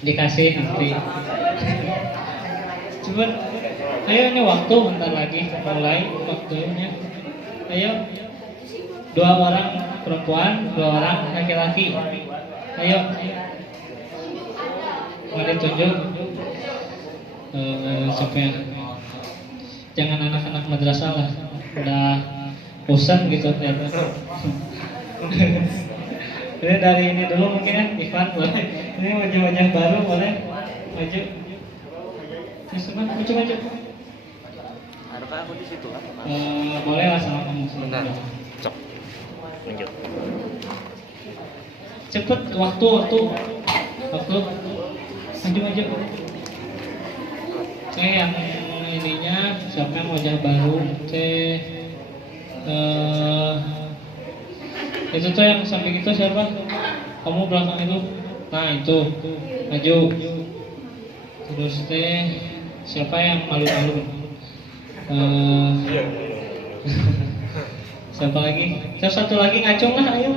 dikasih nanti. Cuman, ayo ini waktu bentar lagi mulai waktunya. Ayo, 2 orang perempuan, 2 orang laki-laki. Ayo, mau ditunjuk. Siapa yang? Jangan anak-anak madrasah lah, udah bosan gitu ternyata. Ini dari ini dulu mungkin ya, Ivan boleh. Ini wajah-wajah baru boleh maju. Terus maju. Harusnya aku di situ kan? Boleh lah sama kamu. Bentar. Cok. Lanjut. Cepet waktu. Maju. Yang ininya siapa yang wajah baru? Itu tuh yang samping itu siapa? Kamu belakang itu. Nah itu maju. Terus siapa yang malu-malu? Siapa lagi? Terus satu lagi ngacung lah, ayo.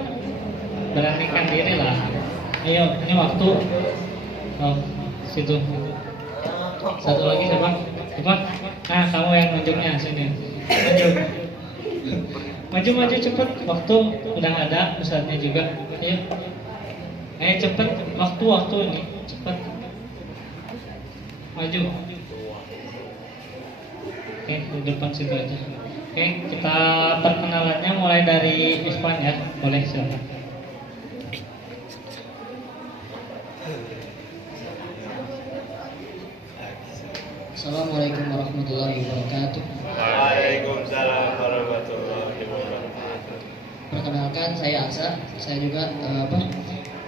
Beranikan diri lah. Ayo, ini waktu. Oh, situ. Satu lagi siapa? Nah, kamu yang nunjuknya sini. Maju cepet. Waktu udah ada, pusatnya juga. Ayo. Cepet. Waktu ini cepet. Maju. Oke, di depan situ aja. Oke, kita perkenalannya mulai dari Ispan ya. Boleh silakan. Assalamualaikum warahmatullahi wabarakatuh. Waalaikumsalam warahmatullahi wabarakatuh. Perkenalkan, saya Aksa. Saya juga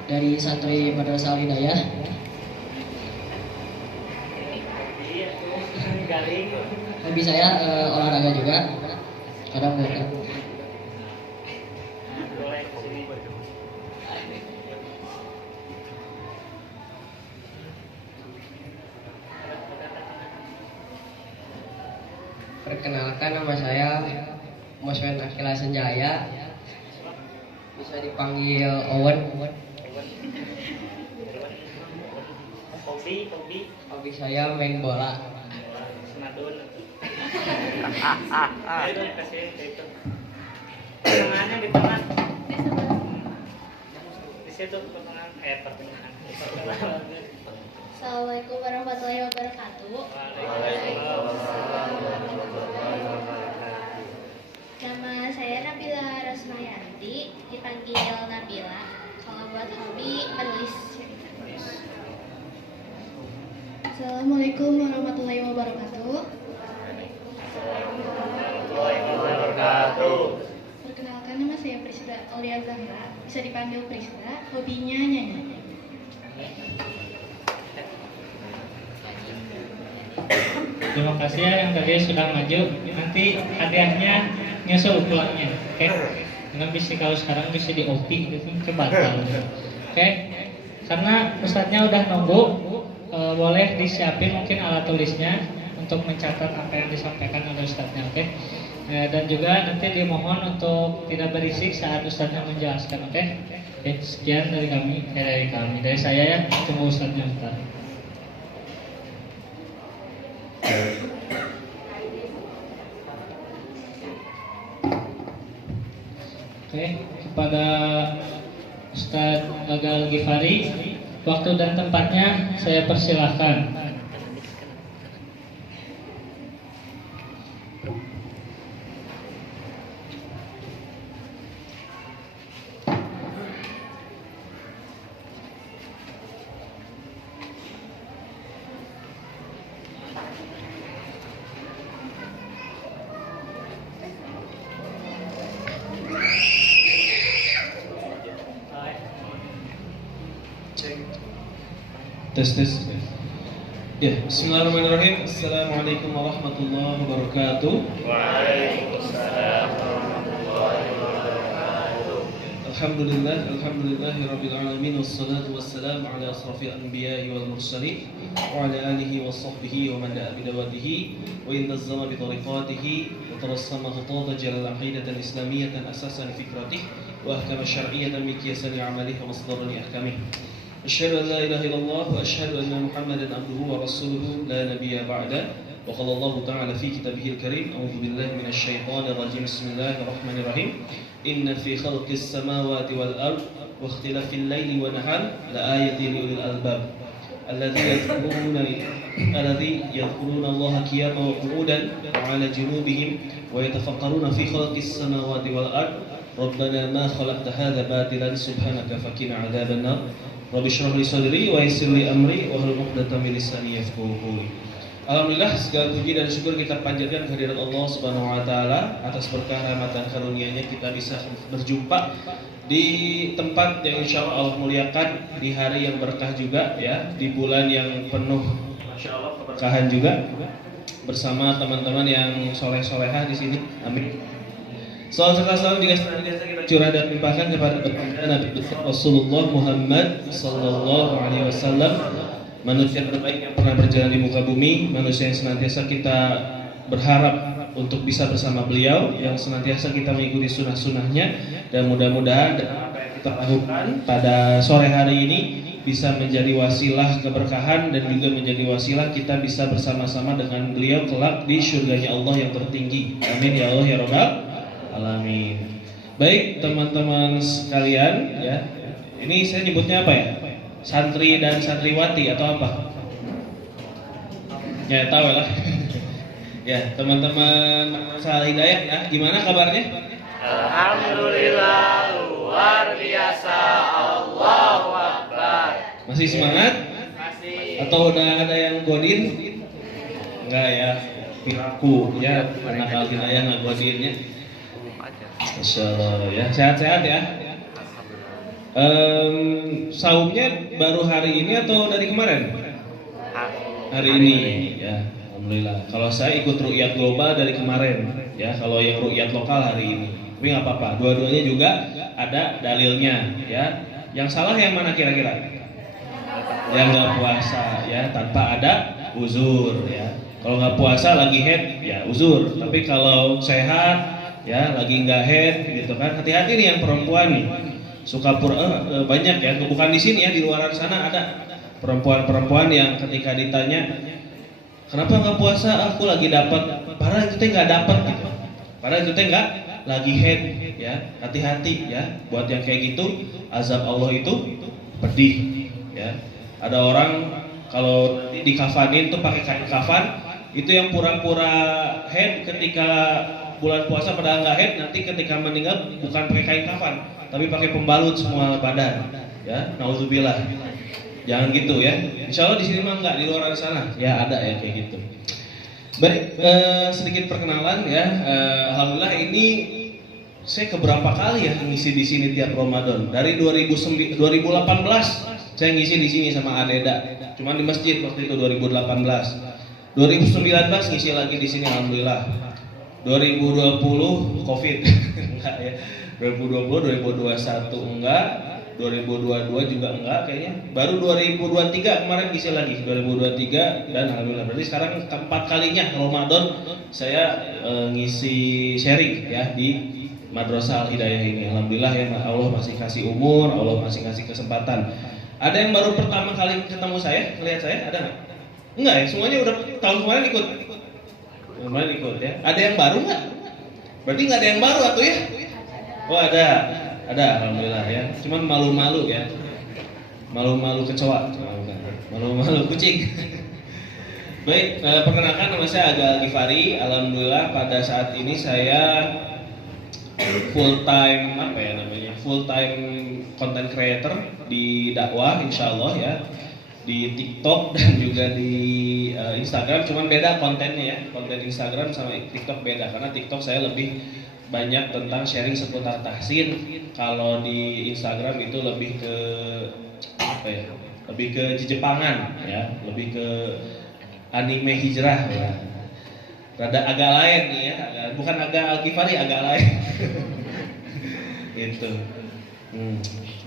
dari santri Madrasah Al Hidayah. Hobi saya olahraga juga. Kadang workout. Perkenalkan, nama saya Moswen Akila Senjaya. Bisa dipanggil Owen. Hobi saya main bola. Pertengahannya di tengah. Di situ pertengahan. Assalamualaikum warahmatullahi wabarakatuh. Nama saya Nabila Rosmayanti, dipanggil Nabila. Kalau buat hobi menulis. Assalamualaikum warahmatullahi wabarakatuh. Perkenalkan, nama saya Prisda Aulia Zahra, bisa dipanggil Prisda. Hobinya nyanyi. Terima kasih ya yang tadi sudah maju. Nanti hadiahnya nyusul pulangnya. Oke. Dengan bisa kalau sekarang bisa di OP gitu coba. Oke. Karena ustadznya udah nunggu, boleh disiapin mungkin alat tulisnya untuk mencatat apa yang disampaikan oleh ustadznya. Oke. Dan juga nanti dimohon untuk tidak berisik saat ustadznya menjelaskan. Oke. Sekian dari kami, dari saya ya. Tunggu ustadznya bentar. Oke, kepada Ustadz Agal Ghifari, waktu dan tempatnya saya persilahkan. Tes. Ya, bismillahirrahmanirrahim. Assalamualaikum warahmatullahi wabarakatuh. Waalaikumsalam warahmatullahi wabarakatuh. Alhamdulillahirabbil alamin wassalatu wassalamu ala asrafil anbiya'i wal mursalin wa ala alihi wa sahbihi wa man da'a bi da'watihi wa intazzama bi tariqatihi wa tarassama khutada jalal aqidatan islamiyatan asasan fikratihi wa ahkama syar'iyyatan miqyasan li 'amalihi wa masdaran li ahkamihi. Asyhadu an la ilaha illallah wa asyhadu anna Muhammadan abduhu wa rasuluhu la nabiyya ba'da. Wa qala Allah ta'ala fi kitabihil karim, a'udzu billahi minasy syaithanir rajim. Bismillahirrahmanirrahim. Inna fi khalqis samawati wal ard wa ikhtilafil laili wan nahar la ayatin liulil albab. الذي يذكرون الله قياما وقعودا وعلى جنوبهم ويتفكرون في خلق السماوات والأرض ربنا ما خلقت هذا باطلا سبحانك فقنا عذاب النار رب اشرح لي صدري ويسر لي أمري واhlul 'uqdatam min lisani yafqahu qawli. Alhamdulillah, segala puji dan syukur kita panjatkan kehadirat Allah Subhanahu wa taala atas berkah rahmat dan karunia-Nya kita bisa berjumpa di tempat yang insya Allah muliakan, di hari yang berkah juga ya, di bulan yang penuh masya Allah keberkahan juga, bersama teman-teman yang soleh-solehah di sini. Amin. Salam serta salam juga senantiasa kita curah dan limpahkan kepada Nabi Rasulullah Muhammad Sallallahu Alaihi Wasallam, manusia terbaik yang pernah berjalan di muka bumi, manusia yang senantiasa kita berharap untuk bisa bersama beliau, yang senantiasa kita mengikuti sunnah-sunnahnya, dan mudah-mudahan apa yang kita lakukan pada sore hari ini bisa menjadi wasilah keberkahan dan juga menjadi wasilah kita bisa bersama-sama dengan beliau kelak di surganya Allah yang tertinggi. Amin ya Allah ya Rabbal Alamin. Baik teman-teman sekalian ya, ini saya nyebutnya apa ya? Santri dan santriwati atau apa? Ya tahu lah. Ya teman-teman Sahal Hidayah ya, gimana kabarnya? Alhamdulillah luar biasa. Allahu Akbar. Masih semangat? Masih. Atau udah ada yang godin? Enggak ya, piraku ya, anak Al Hidayah nggak godinnya. Masya Allah ya, sehat-sehat ya. Saumnya baru hari ini atau dari kemarin? Hari ini ya, alhamdulillah. Kalau saya ikut ru'yat global dari kemarin ya, kalau yang ru'yat lokal hari ini. Tapi nggak apa-apa, dua-duanya juga ada dalilnya ya. Yang salah yang mana kira-kira? Yang nggak puasa ya, tanpa ada uzur ya. Kalau nggak puasa lagi head ya uzur. Tapi kalau sehat ya lagi nggak head gitu kan, hati-hati nih yang perempuan nih. Suka banyak ya, bukan di sini ya, di luar sana ada perempuan-perempuan yang ketika ditanya kenapa nggak puasa, aku lagi dapat, padahal itu nggak dapat gitu, padahal itu nggak lagi head ya. Hati-hati ya, buat yang kayak gitu, azab Allah itu pedih ya. Ada orang kalau dikafanin tuh pakai kain kafan, itu yang pura-pura head ketika bulan puasa padahal nggak head, nanti ketika meninggal bukan pakai kain kafan tapi pakai pembalut semua badan ya, naudzubillah. Jangan gitu ya, insya Allah di sini mah nggak, di luar sana ya ada ya kayak gitu. Baik, sedikit perkenalan ya. Alhamdulillah ini saya keberapa kali ya ngisi di sini tiap Ramadan. Dari 2018 saya ngisi di sini sama Adeda, cuman di masjid waktu itu 2018. 2019 ngisi lagi di sini alhamdulillah. 2020 Covid enggak ya. 2020, 2021 enggak, 2022 juga enggak kayaknya. Baru 2023 kemarin ngisi lagi 2023 dan alhamdulillah. Berarti sekarang keempat kalinya Ramadan saya ngisi sharing ya di Madrasah Al Hidayah ini. Alhamdulillah ya, Allah masih kasih umur, Allah masih kasih kesempatan. Ada yang baru pertama kali ketemu saya, lihat saya, ada nggak? Enggak ya, semuanya udah tahun kemarin ikut. Kemarin ikut ya. Ada yang baru nggak? Berarti nggak ada yang baru atau ya? Oh ada, alhamdulillah ya. Cuman malu-malu ya, malu-malu kecoa, malu-malu kucing. Baik, perkenalkan nama saya Aga Al-Ghifari. Alhamdulillah pada saat ini saya full time full time content creator di dakwah, insya Allah ya, di TikTok dan juga di Instagram. Cuman beda kontennya ya, konten Instagram sama TikTok beda karena TikTok saya lebih banyak tentang sharing seputar tahsin. Kalau di Instagram itu lebih ke apa ya? Lebih ke Jepangan ya, lebih ke anime hijrah ya. Rada agak lain nih ya, bukan agak Al-Ghifari, agak lain. Itu.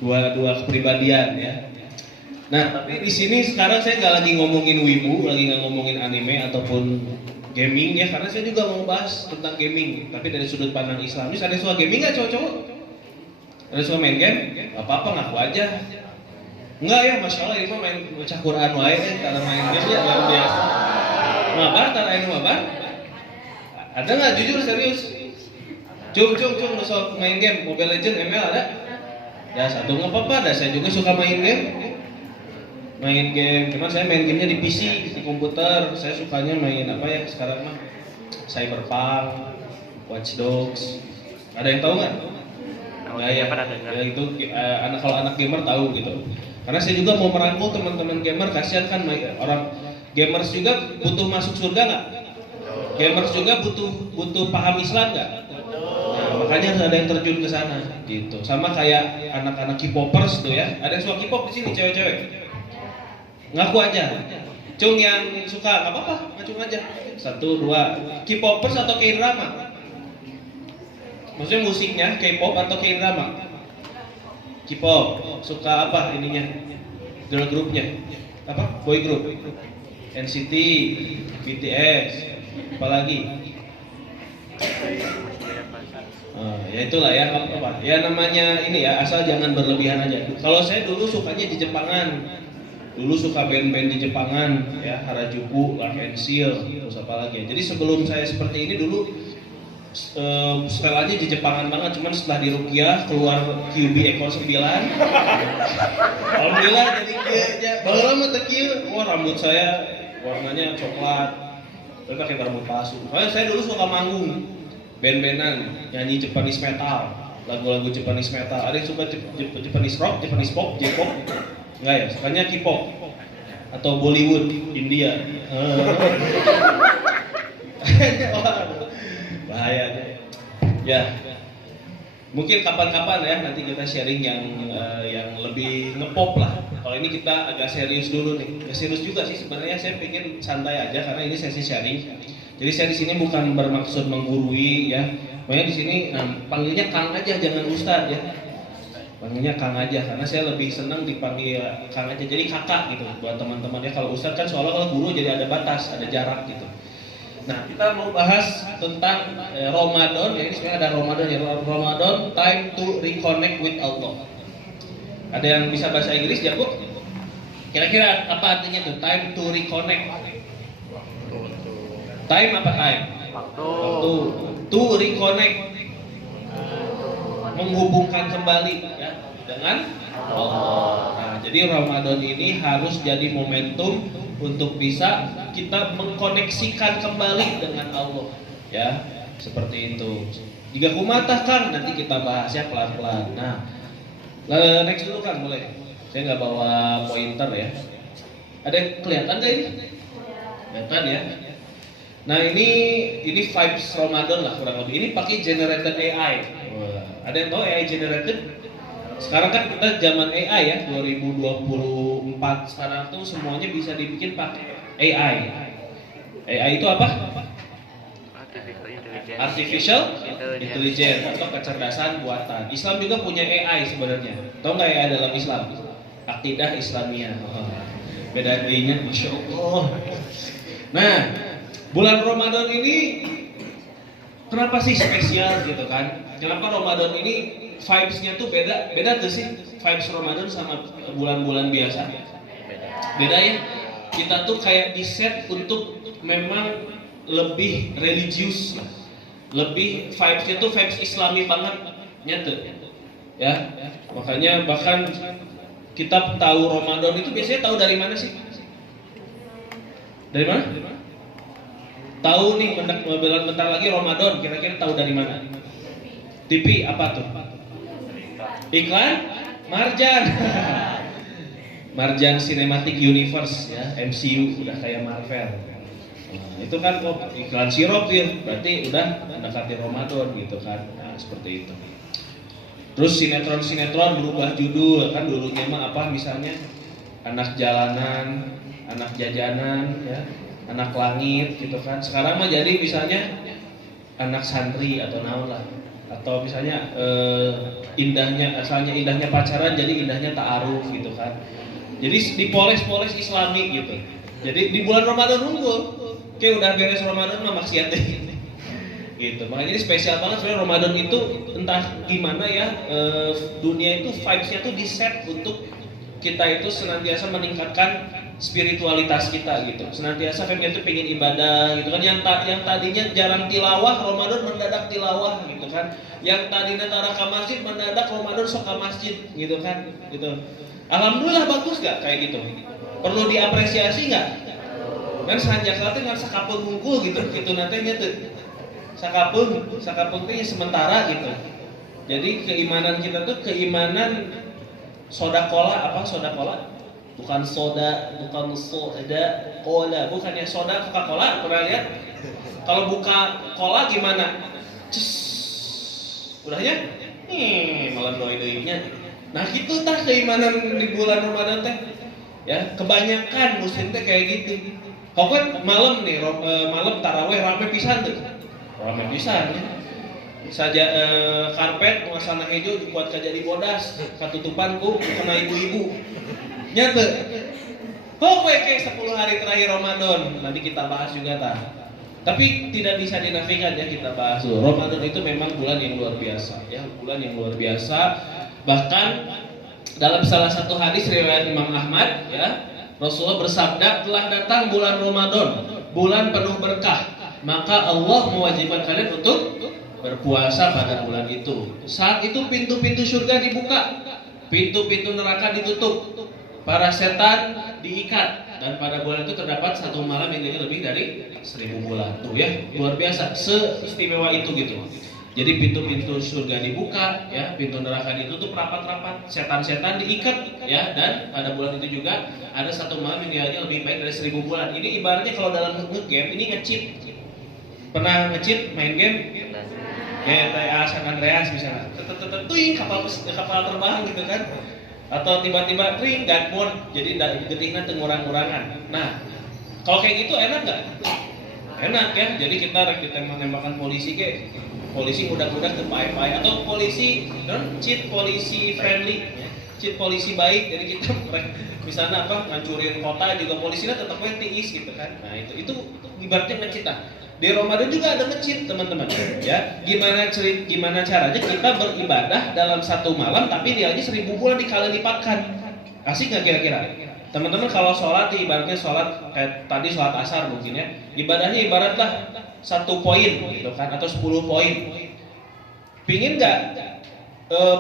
Dua kepribadian ya. Nah, tapi di sini sekarang saya nggak lagi ngomongin wibu, lagi nggak ngomongin anime ataupun gaming ya, karena saya juga mau bahas tentang gaming, tapi dari sudut pandang Islamis. Ada yang suka gaming nggak cowok-cowok? Ada yang suka main game? Gak apa-apa, ngaku aja. Enggak ya, masya Allah ini mah main baca Quran wae karena main game ya luar biasa. Mabar, karena ini mabar. Ada nggak jujur serius? Cung, sok main game Mobile Legend, ML ada? Ya satu nggak apa-apa, ada. Saya juga suka main game. Main game, cuman saya main gamenya di PC, di komputer. Saya sukanya main apa ya sekarang mah? Cyberpunk, Watch Dogs. Ada yang tahu nggak? Ya itu kalau anak gamer tahu gitu. Karena saya juga mau merangkul teman-teman gamer, kasihan kan orang gamers juga butuh masuk surga nggak? Gamers juga butuh paham Islam nggak? Nah, makanya harus ada yang terjun ke sana gitu. Sama kayak anak-anak K-popers tuh ya. Ada yang suka K-pop di sini cewek-cewek? Ngaku aja. Cung yang suka nggak apa-apa, ngaku aja. 1, 2. K-popers atau K-drama? Maksudnya musiknya K-pop atau K-drama? K-pop. Suka apa ininya? Girl groupnya? Apa? Boy group? NCT, BTS, apalagi? Ya itulah ya, apa? Ya namanya ini ya, asal jangan berlebihan aja. Kalau saya dulu sukanya di Jepangan. Dulu suka band-band di Jepangan, ya Harajuku, Lark and Seal, terus apa lagi. Jadi sebelum saya seperti ini dulu setelahnya di Jepangan banget, cuman setelah di Rukiah keluar QB ekor 9. Alhamdulillah jadi dia baru lama tekieu, wah rambut saya warnanya coklat, tapi pakai rambut palsu. Soalnya saya dulu suka manggung, band-bandan, nyanyi Japanese metal, lagu-lagu Japanese metal. Ada yang suka Japanese rock, Japanese pop, J-pop? Enggak ya, sukanya K-pop atau Bollywood, India. Bahaya deh. Ya, mungkin kapan-kapan ya nanti kita sharing yang lebih ngepop lah. Kalau ini kita agak serius dulu nih. Ya serius juga sih sebenarnya, saya pengen santai aja karena ini sesi sharing. Jadi saya di sini bukan bermaksud menggurui ya. Pokoknya di sini panggilnya Kang aja, jangan Ustadz ya. Panggilnya Kang aja karena saya lebih senang dipanggil Kang aja. Jadi kakak gitu buat teman-teman ya. Kalau Ustadz kan soalnya kalau guru jadi ada batas, ada jarak gitu. Nah, kita mau bahas tentang Ramadan ya. Ini sebenarnya ada Ramadan ya. Ramadan, time to reconnect with Allah. Ada yang bisa bahasa Inggris jago? Kira-kira apa artinya tuh? Time to reconnect. Time apa time? Waktu. To reconnect. Menghubungkan kembali ya dengan Allah. Nah, jadi Ramadan ini harus jadi momentum untuk bisa kita mengkoneksikan kembali dengan Allah ya, seperti itu. Jika kumatah Kang, nanti kita bahasnya pelan-pelan. Nah, next dulu Kang, boleh? Saya nggak bawa pointer ya. Ada yang kelihatan nggak ini? Kelihatan ya. Nah ini vibes Ramadan lah kurang lebih. Ini pakai generated AI. Wah, ada yang tahu AI generated? Sekarang kan kita zaman AI ya, 2024. Sekarang tuh semuanya bisa dibikin pakai AI. AI itu apa? Artificial Intelligence atau kecerdasan buatan. Islam juga punya AI sebenarnya. Tahu nggak AI dalam Islam? Akidah Islamiyah. Beda dirinya, masya Allah. Nah, bulan Ramadan ini kenapa sih spesial gitu kan? Kenapa Ramadan ini vibes-nya tuh beda tuh sih vibes Ramadan sama bulan-bulan biasa. Beda ya. Kita tuh kayak di set untuk memang lebih religius, lebih vibes-nya tuh vibes Islami banget, nyata. Ya, makanya bahkan kita tahu Ramadan itu biasanya tahu dari mana sih? Dari mana? Tahu nih bentar lagi Ramadan, kira-kira tahu dari mana? TV apa tuh? Iklan Marjan. Marjan Cinematic Universe ya, MCU udah kayak Marvel. Nah, itu kan iklan sirup ya, berarti udah mendekati Ramadan gitu kan. Nah, seperti itu. Terus sinetron berubah judul kan, dulunya mah apa misalnya anak jalanan, anak jajanan ya, anak langit gitu kan. Sekarang mah jadi misalnya anak santri atau naon lah. Atau misalnya asalnya indahnya pacaran jadi indahnya ta'aruf gitu kan. Jadi dipoles-poles Islami gitu. Jadi di bulan Ramadan unggul. Kayak udah beres Ramadan mah maksiat deh. Gitu. Makanya ini spesial banget sebenarnya Ramadan itu, entah gimana ya, dunia itu vibes-nya tuh di set untuk kita itu senantiasa meningkatkan spiritualitas kita gitu. Senantiasa kita itu pengen ibadah gitu kan. Yang tadinya jarang tilawah, Ramadan mendadak tilawah gitu kan. Yang tadinya tara ka masjid mendadak Ramadan sok ka masjid gitu kan. Gitu. Alhamdulillah bagus gak kayak gitu. Perlu diapresiasi gak? Kan sanjak teh ngan sakapeung hungkul gitu nanti nya teu. Sakapeung teh sementara gitu. Jadi keimanan kita tuh keimanan sodakola apa sodakola? Bukan soda, bukan cola, bukannya soda Coca-Cola, pernah lihat? Kalau buka cola gimana? Cus, udahnya? Malah doi-doinya. Nah gitu tah keimanan di bulan Ramadan teh. Ya, kebanyakan muslim teh kayak gitu. Kau kan malam nih, malam taraweh rame pisan tuh. Rame pisan ya. Saja karpet nuasana hijau dibuat jadi bodas, katutupan ku kena ibu-ibu. Nyata. Kok kayak 10 hari terakhir Ramadan, nanti kita bahas juga tah. Tapi tidak bisa dinafikan ya kita bahas. Ramadan itu memang bulan yang luar biasa, ya, bulan yang luar biasa. Bahkan dalam salah satu hadis riwayat Imam Ahmad, ya, Rasulullah bersabda, telah datang bulan Ramadan, bulan penuh berkah, maka Allah mewajibkan kalian untuk berpuasa pada bulan itu. Saat itu pintu-pintu surga dibuka, pintu-pintu neraka ditutup, para setan diikat, dan pada bulan itu terdapat satu malam yang lebih dari 1000 bulan. Tuh ya, luar biasa, seistimewa itu gitu. Jadi pintu-pintu surga dibuka, ya, pintu neraka ditutup rapat-rapat, setan-setan diikat, ya, dan pada bulan itu juga ada satu malam yang nilainya lebih baik dari 1000 bulan. Ini ibaratnya kalau dalam nge-game ini nge-cheat. Pernah nge-cheat main game? Ya, kayak San Andreas misalnya. Tuing kapal terbang gitu kan. Atau tiba-tiba ring gunpoint, jadi getingna teu ngurang-ngurangan. Nah, kalau kayak gitu enak nggak? Enak ya. Jadi kita rek ditembak-tembakan polisi ke polisi udah ke pae-pae atau polisi cheat polisi friendly, cheat polisi baik. Jadi kita misalnya apa ngancurin kota juga polisinya tetap tiis gitu kan. Nah, itu ibaratnya nge-cheat. Di Ramadan juga ada nge-cheat teman-teman ya. Gimana caranya kita beribadah dalam satu malam tapi nilainya 1000 bulan dikali lipatkan. Asik nggak kira-kira? Teman-teman kalau sholat ibaratnya sholat kayak tadi sholat asar mungkin ya. Ibadahnya ibaratlah 1 poin gitu kan atau 10 poin. Pingin nggak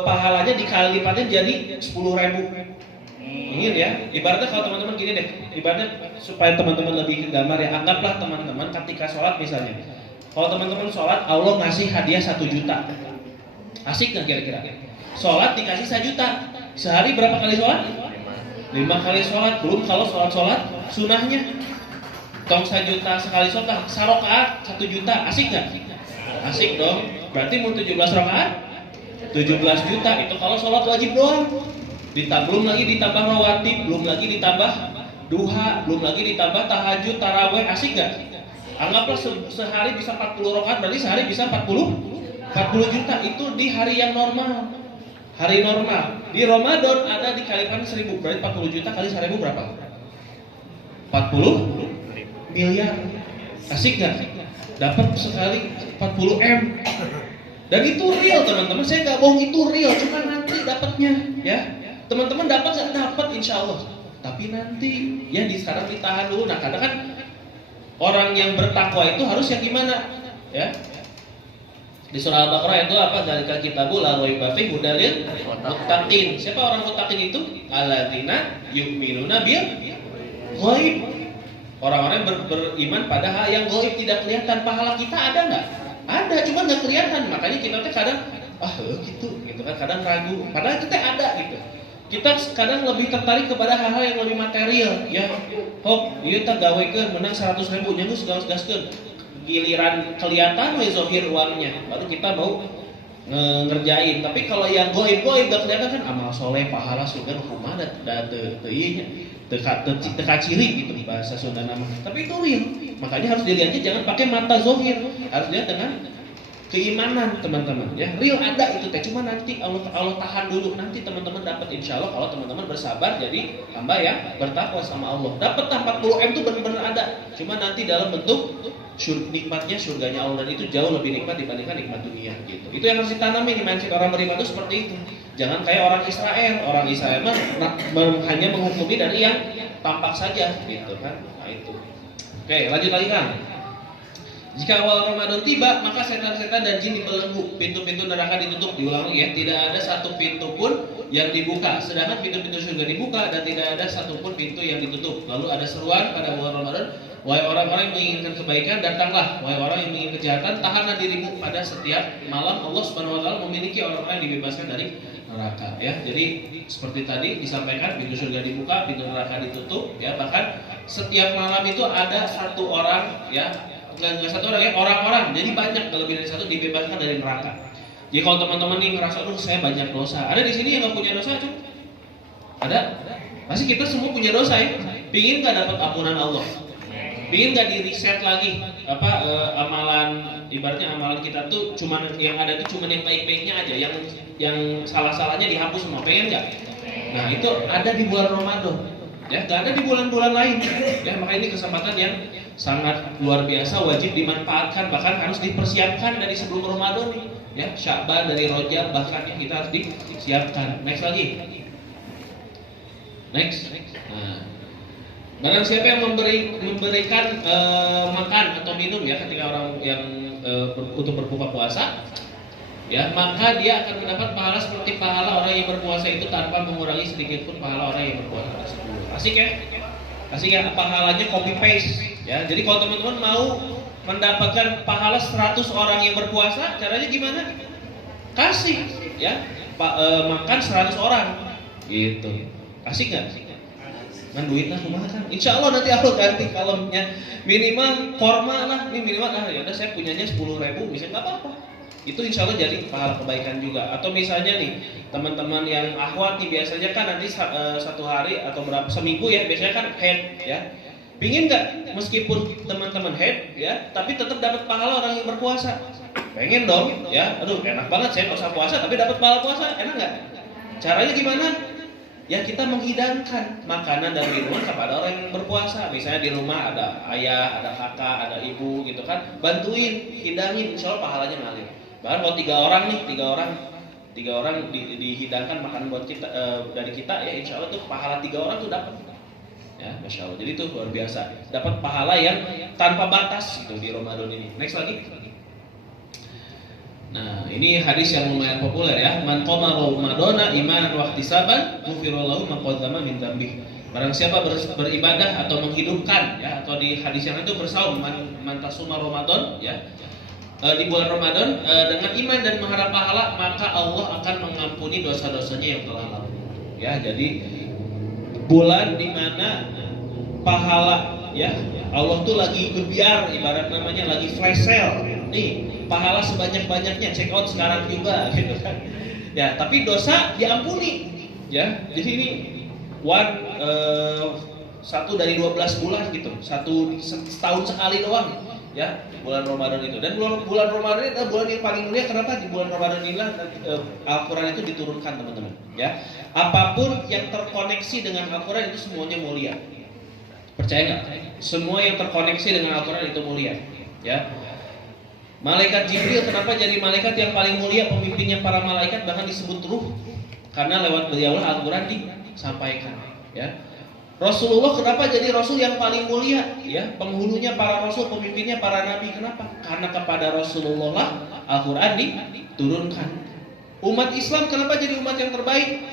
pahalanya dikali lipatnya jadi 10.000? Ingin ya, ibaratnya kalau teman-teman gini deh, ibaratnya supaya teman-teman lebih gambar ya, anggaplah teman-teman ketika sholat misalnya, kalau teman-teman sholat Allah ngasih hadiah 1 juta, asik nggak kira-kira? Sholat dikasih 1 juta, sehari berapa kali sholat? 5 kali sholat, belum kalau sholat sunahnya, tong 1 juta sekali sholat, sarokaat 1 juta, asik nggak? Asik dong, berarti mau 17 rakaat, 17 juta itu kalau sholat wajib doang. Belum lagi ditambah rawatib, belum lagi ditambah duha, belum lagi ditambah tahajud, taraweh, asik gak? Anggaplah sehari bisa 40 rakaat, berarti sehari bisa 40 juta. Itu di hari yang normal. Hari normal. Di Ramadan ada dikalikan 1000, berarti 40 juta kali 1000 berapa? 40 miliar. Asik gak? Dapat sekali 40 M. Dan itu real teman-teman, saya gak bohong, itu real, cuma nanti dapatnya ya. Teman-teman dapat nggak? Dapat insya Allah. Tapi nanti ya sekarang ditahan dulu. Nah kadang kan orang yang bertakwa itu harus yang gimana? Ya. Di surah Al-Baqarah itu apa? Dzalika kitabul la raiba fihi hudalil muttaqin. Siapa orang muttaqin itu? Alladzina yu'minuna bil ghaib. Orang-orang yang beriman pada hal yang ghaib, tidak kelihatan. Pahala kita ada nggak? Ada, cuma nggak kelihatan. Makanya kita tuh kadang gitu kan, kadang ragu. Padahal kita ada gitu. Kita kadang lebih tertarik kepada hal-hal yang lebih material ya. Ieu teh gawekeun menang 100.000 nya geus gas-gaskeun. Giliran kelihatan we zahir uangnya, baru kita mau ngerjain. Tapi kalau yang goib gak kelihatan kan amal soleh, pahala surga kumaha da teu ieu nya. Teu kaciri gitu bahasa Sunda nama. Tapi itu real. Makanya harus dilihatnya jangan pakai mata zahir, harus lihat dengan keimanan teman-teman ya. Real ada itu teh, cuma nanti Allah tahan dulu, nanti teman-teman dapat insya Allah kalau teman-teman bersabar jadi hamba yang bertakwa sama Allah. Dapat 40 M itu benar-benar ada, cuma nanti dalam bentuk nikmatnya surganya Allah, dan itu jauh lebih nikmat dibandingkan nikmat dunia gitu. Itu yang harus ditanami di mindset orang beriman itu seperti itu. Jangan kayak orang Israel. Orang Israel mah hanya menghukumi dari yang tampak saja, gitu kan? Nah itu. Oke, lanjut lagi Kang. Jika awal Ramadan tiba, maka setan-setan dan jin dibelenggu, pintu-pintu neraka ditutup. Diulang lagi ya, tidak ada satu pintu pun yang dibuka, sedangkan pintu-pintu surga dibuka dan tidak ada satupun pintu yang ditutup. Lalu ada seruan pada bulan Ramadan, wahai orang-orang yang menginginkan kebaikan, datanglah. Wahai orang yang menginginkan kejahatan, tahanlah dirimu. Pada setiap malam Allah Subhanahu wa taala memiliki orang-orang yang dibebaskan dari neraka, ya. Jadi seperti tadi disampaikan, pintu surga dibuka, pintu neraka ditutup, ya. Bahkan setiap malam itu ada satu orang, ya. Nggak satu orang, ya, orang-orang. Jadi banyak, lebih dari satu dibebaskan dari neraka. Jadi kalau teman-teman nih ngerasa, aduh saya banyak dosa. Ada di sini yang nggak punya dosa, cuy? Ada? Pasti kita semua punya dosa, ya. Pingin nggak dapat ampunan Allah? Pingin nggak di reset lagi? Amalan, ibaratnya amalan kita tuh cuman yang ada tuh cuman yang baik-baiknya aja, yang salah-salahnya dihapus semua. Pengen nggak? Nah itu ada di bulan Ramadan, ya. Nggak ada di bulan-bulan lain, ya. Maka ini kesempatan yang sangat luar biasa, wajib dimanfaatkan, bahkan harus dipersiapkan dari sebelum Ramadan nih, ya. Sya'ban, dari Rajab, bahkan kita harus disiapkan. Next lagi. Next. Nah, barang siapa yang memberikan makan atau minum, ya, ketika orang yang untuk berbuka puasa, ya, maka dia akan mendapat pahala seperti pahala orang yang berpuasa itu tanpa mengurangi sedikit pun pahala orang yang berpuasa tersebut. Asik ya? Asik ya? Pahalanya copy paste, ya. Jadi kalau teman-teman mau mendapatkan pahala 100 orang yang berpuasa, caranya gimana? Kasih, ya. Makan 100 orang. Gitu. Asik nggak? Kan duitnya kumaha kan? Insya Allah nanti Allah ganti, kalau minimal korma lah, ini minimal ya udah saya punyanya 10.000, misalnya nggak apa-apa. Itu insya Allah jadi pahala kebaikan juga. Atau misalnya nih teman-teman yang akhwat nih, biasanya kan nanti satu hari atau seminggu, ya, biasanya kan head, ya. Pingin nggak meskipun teman-teman head, ya, tapi tetap dapat pahala orang yang berpuasa? Pengen dong, ya. Aduh enak banget saya nggak usah puasa tapi dapat pahala puasa, enak nggak? Caranya gimana? Ya kita menghidangkan makanan dan minuman kepada orang yang berpuasa. Misalnya di rumah ada ayah, ada kakak, ada ibu, gitu kan, bantuin, hidangin, insya Allah pahalanya ngalir. Bahkan kalau tiga orang dihidangkan makanan buat kita, dari kita, ya insya Allah tuh pahala 3 orang tuh dapat, ya, masya Allah. Jadi itu luar biasa, dapat pahala yang tanpa batas itu di Ramadan ini. Next lagi. Nah, ini hadis yang lumayan populer, ya. Man qama Ramadana imanan wa ihtisaban ghufira lahu ma qaddama min dzambih. Barang siapa beribadah atau menghidupkan, ya, atau di hadis yang itu bersaum man tasuma Ramadan, ya, di bulan Ramadan dengan iman dan mengharap pahala, maka Allah akan mengampuni dosa-dosanya yang telah lalu. Ya, jadi bulan di mana pahala, ya, Allah tuh lagi gebiar, ibarat namanya lagi flash sale. Nih, pahala sebanyak-banyaknya, check out sekarang juga, gitu kan. Ya, tapi dosa diampuni, ya. Jadi ini satu dari 12 bulan gitu, setahun sekali doang, ya, bulan Ramadan itu. Dan bulan Ramadan ini adalah bulan yang paling mulia. Kenapa? Di bulan Ramadan inilah Al-Quran itu diturunkan, teman-teman, ya. Apapun yang terkoneksi dengan Al-Quran itu semuanya mulia. Percaya nggak? Semua yang terkoneksi dengan Al-Quran itu mulia, ya. Malaikat Jibril kenapa jadi malaikat yang paling mulia, pemimpinnya para malaikat, bahkan disebut ruh, karena lewat beliaulah Al-Quran disampaikan, ya. Rasulullah kenapa jadi Rasul yang paling mulia, ya, penghulunya para Rasul, pemimpinnya para Nabi. Kenapa? Karena kepada Rasulullah lah Al-Quran diturunkan. Umat Islam kenapa jadi umat yang terbaik?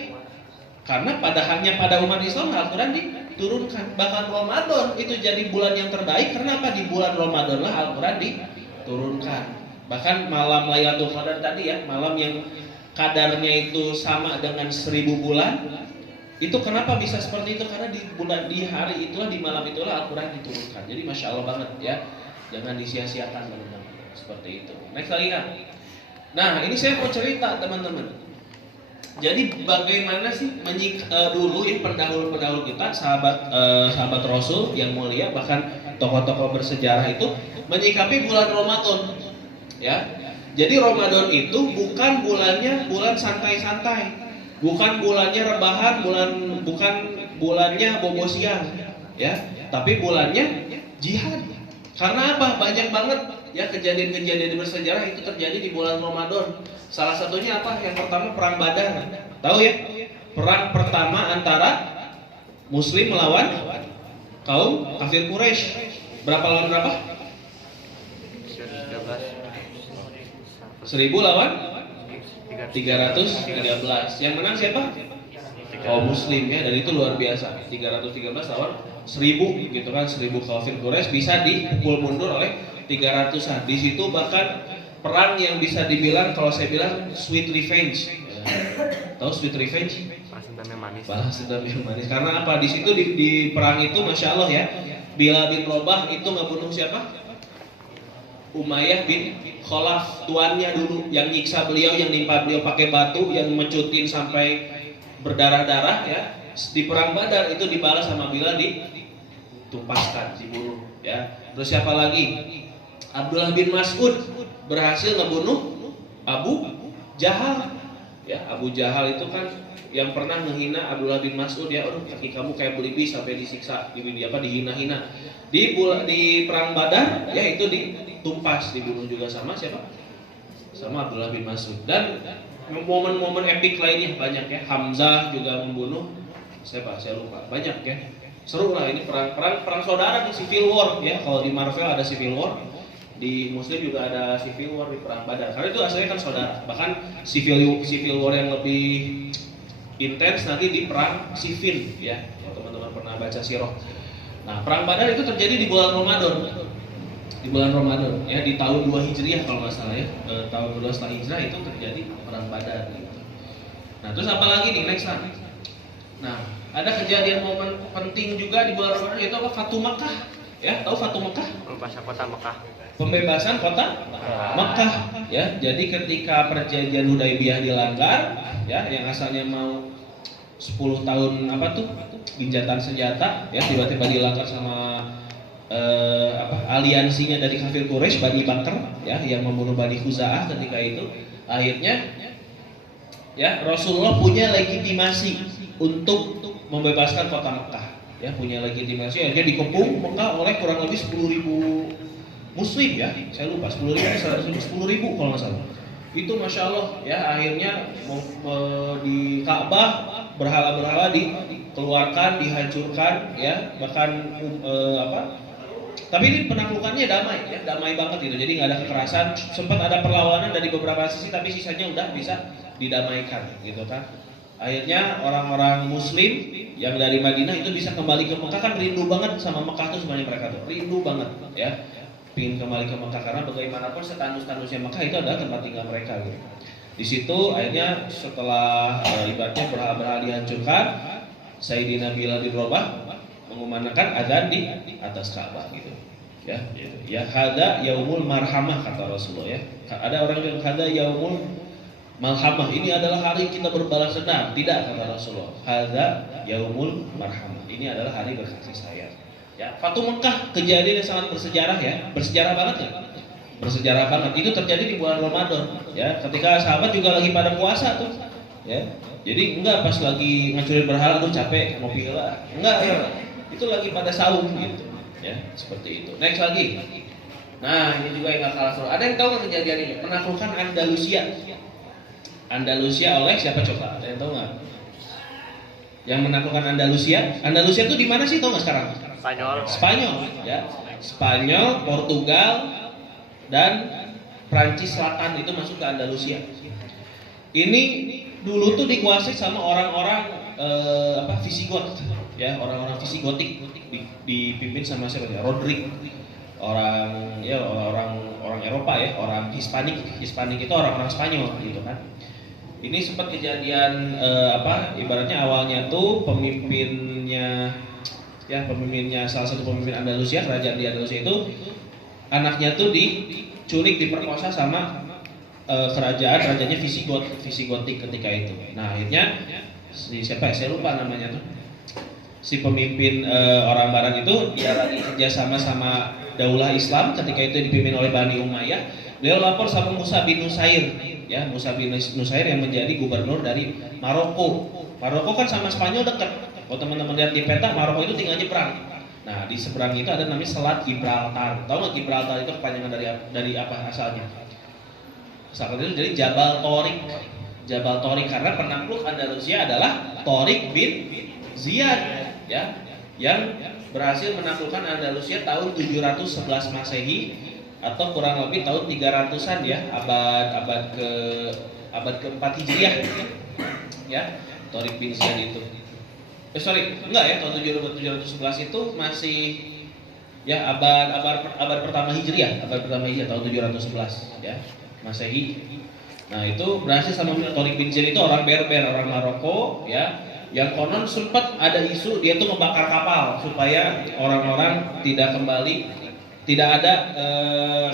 Karena hanya pada umat Islam Al-Quran diturunkan. Bahkan Ramadan itu jadi bulan yang terbaik. Kenapa? Di bulan Ramadan lah Al-Quran diturunkan. Bahkan malam Lailatul Qadar tadi, ya, malam yang kadarnya itu sama dengan 1000 bulan. Itu kenapa bisa seperti itu? Karena di hari itulah, di malam itulah Al-Quran diturunkan. Jadi masya Allah banget, ya. Jangan disia-siakan, teman-teman. Seperti itu. Next lagi, kan. Nah, ini saya mau cerita, teman-teman. Jadi bagaimana sih dulu ya pendahulu kita, sahabat Rasul yang mulia, bahkan tokoh-tokoh bersejarah itu menyikapi bulan Ramadan, ya. Jadi Ramadan itu bukan bulan santai-santai, bukan bulannya rebahan, bukan bulannya bobo siang, ya, tapi bulannya jihad. Karena apa? Banyak banget, ya, kejadian-kejadian bersejarah itu terjadi di bulan Ramadan. Salah satunya apa? Yang pertama perang Badar. Tahu ya? Perang pertama antara Muslim melawan kaum kafir Quraisy. Berapa lawan berapa? 1000 lawan 313. Yang menang siapa? Kaum Muslim ya, dan itu luar biasa. 313 lawan 1000 gitu kan, 1000 kafir Quraisy bisa dipukul mundur oleh 300-an. Di situ bahkan perang yang bisa dibilang, kalau saya bilang sweet revenge. Tahu sweet revenge? Balas dendam yang manis. Karena apa? Di situ di perang itu Masya Allah ya, Bilal bin Rabah itu ngebunuh siapa? Umayyah bin Khalaf, tuannya dulu, yang nyiksa beliau, yang nimpa beliau pakai batu, yang mecutin sampai berdarah-darah ya. Di perang Badar itu dibalas sama Bilal, ditumpaskan, dibunuh ya. Terus siapa lagi? Abdullah bin Mas'ud berhasil ngebunuh Abu Jahal ya. Abu Jahal itu kan yang pernah menghina Abdullah bin Mas'ud ya, kaki kamu kayak belibis sampai disiksa, dihina-hina. Di perang Badar ya itu ditumpas, dibunuh juga sama siapa? Sama Abdullah bin Mas'ud. Dan momen-momen epik lainnya banyak ya. Hamzah juga membunuh siapa? Saya lupa. Banyak ya. Seru lah ini perang saudara di Civil War ya. Kalau di Marvel ada Civil War, di Muslim juga ada Civil War di perang Badar. Karena itu asalnya kan saudara. Bahkan Civil War yang lebih intens nanti di perang Siffin ya. Kalau teman-teman pernah baca sirah. Nah, perang Badar itu terjadi di bulan Ramadan. Di bulan Ramadan ya, di tahun 2 Hijriah kalau nggak salah ya. Tahun 2 setelah Hijrah itu terjadi perang Badar gitu. Nah, terus apa lagi nih next lah. Nah, ada kejadian momen penting juga di bulan Ramadan, yaitu apa? Fatu Makkah. Ya, tahu Fatu Makkah? Pembebasan kota Mekah. Pembebasan kota Makkah ya. Jadi ketika perjanjian Hudaybiyah dilanggar ya, yang asalnya mau 10 tahun apa tuh gencatan senjata ya, tiba-tiba dilanggar sama aliansinya dari kafir Quraisy, Bani Bakr ya, yang membunuh Bani Khuza'ah ketika itu. Akhirnya ya Rasulullah punya legitimasi untuk membebaskan kota Mekah ya, punya legitimasi. Akhirnya dikepung Mekah oleh kurang lebih 10.000 Muslim ya, saya lupa 10.000 kalau nggak salah. Itu Masya Allah ya, akhirnya di Ka'bah berhala-berhala dikeluarkan, dihancurkan ya, bahkan tapi ini penaklukannya damai ya, damai banget gitu. Jadi nggak ada kekerasan. Sempat ada perlawanan dari beberapa sisi, tapi sisanya udah bisa didamaikan gitu kan. Akhirnya orang-orang Muslim yang dari Madinah itu bisa kembali ke Mekah. Kan rindu banget sama Mekah tuh sebenarnya, mereka tuh rindu banget ya, ingin kembali ke Mekah, karena bagaimanapun setandus-tandusnya Mekah itu adalah tempat tinggal mereka gitu. Di situ akhirnya setelah ibaratnya berhala-berhala dihancurkan, Sayyidina Bilal bin Rabah mengumandangkan azan di atas Ka'bah gitu. Ya, gitu. Ya hada yaumul marhamah kata Rasulullah ya. Ada orang yang hada yaumul malhamah, ini adalah hari kita berbalas dendam. Tidak, kata Rasulullah. Hada yaumul marhamah, ini adalah hari berkasih sayang. Ya, Fatu Mekah kejadian yang sangat bersejarah ya. Bersejarah banget ya. Bersejarah banget. Itu terjadi di bulan Ramadan ya, ketika sahabat juga lagi pada puasa tuh. Ya. Jadi enggak pas lagi ngancurin berhala tuh capek mau pila. Enggak ya. Itu lagi pada saum gitu. Ya, seperti itu. Next lagi. Nah, ini juga yang gak kalah seru. Ada yang tahu nggak kejadian ini? Penaklukan Andalusia. Andalusia oleh siapa coba? Ada yang tahu nggak? Yang menaklukkan Andalusia? Andalusia itu di mana sih, tahu nggak sekarang? Spanyol, ya. Spanyol, Portugal, dan Prancis Selatan itu masuk ke Andalusia. Ini dulu tuh dikuasai sama orang-orang Visigot, ya, orang-orang Visigotik, dipimpin sama siapa ya? Rodrik, orang Eropa ya, orang Hispanik itu orang-orang Spanyol gitu kan. Ini sempat kejadian ibaratnya awalnya tuh pemimpinnya salah satu pemimpin Andalusia, kerajaan di Andalusia itu anaknya tuh diculik, diperkosa sama kerajaannya Visigotik ketika itu. Nah, akhirnya siapa saya lupa namanya tuh, si pemimpin orang Barat itu dia lagi kerjasama sama Daulah Islam ketika itu dipimpin oleh Bani Umayyah. Beliau lapor sama Musa bin Nusair ya, Musa bin Nusair yang menjadi gubernur dari Maroko. Maroko kan sama Spanyol dekat. Kalau teman-teman lihat di peta, Maroko itu tinggal nyebrang. Nah, di seberang itu ada namanya Selat Gibraltar. Tahu nggak Gibraltar itu kepanjangan dari apa asalnya? Asalnya itu jadi Jabal Torik. Jabal Tariq, karena penakluk Andalusia adalah Tariq bin Ziyad, ya, yang berhasil menaklukkan Andalusia tahun 711 Masehi atau kurang lebih tahun 300-an ya, abad keempat Hijriah, ya, Tariq bin Ziyad itu. Enggak ya, tahun 711 itu masih ya abad pertama Hijriah, tahun 711 ya, Masehi. Nah, itu berhasil sama Tariq bin Ziyad itu orang Berber, orang Maroko ya, yang konon sempat ada isu dia tuh ngebakar kapal supaya orang-orang tidak ada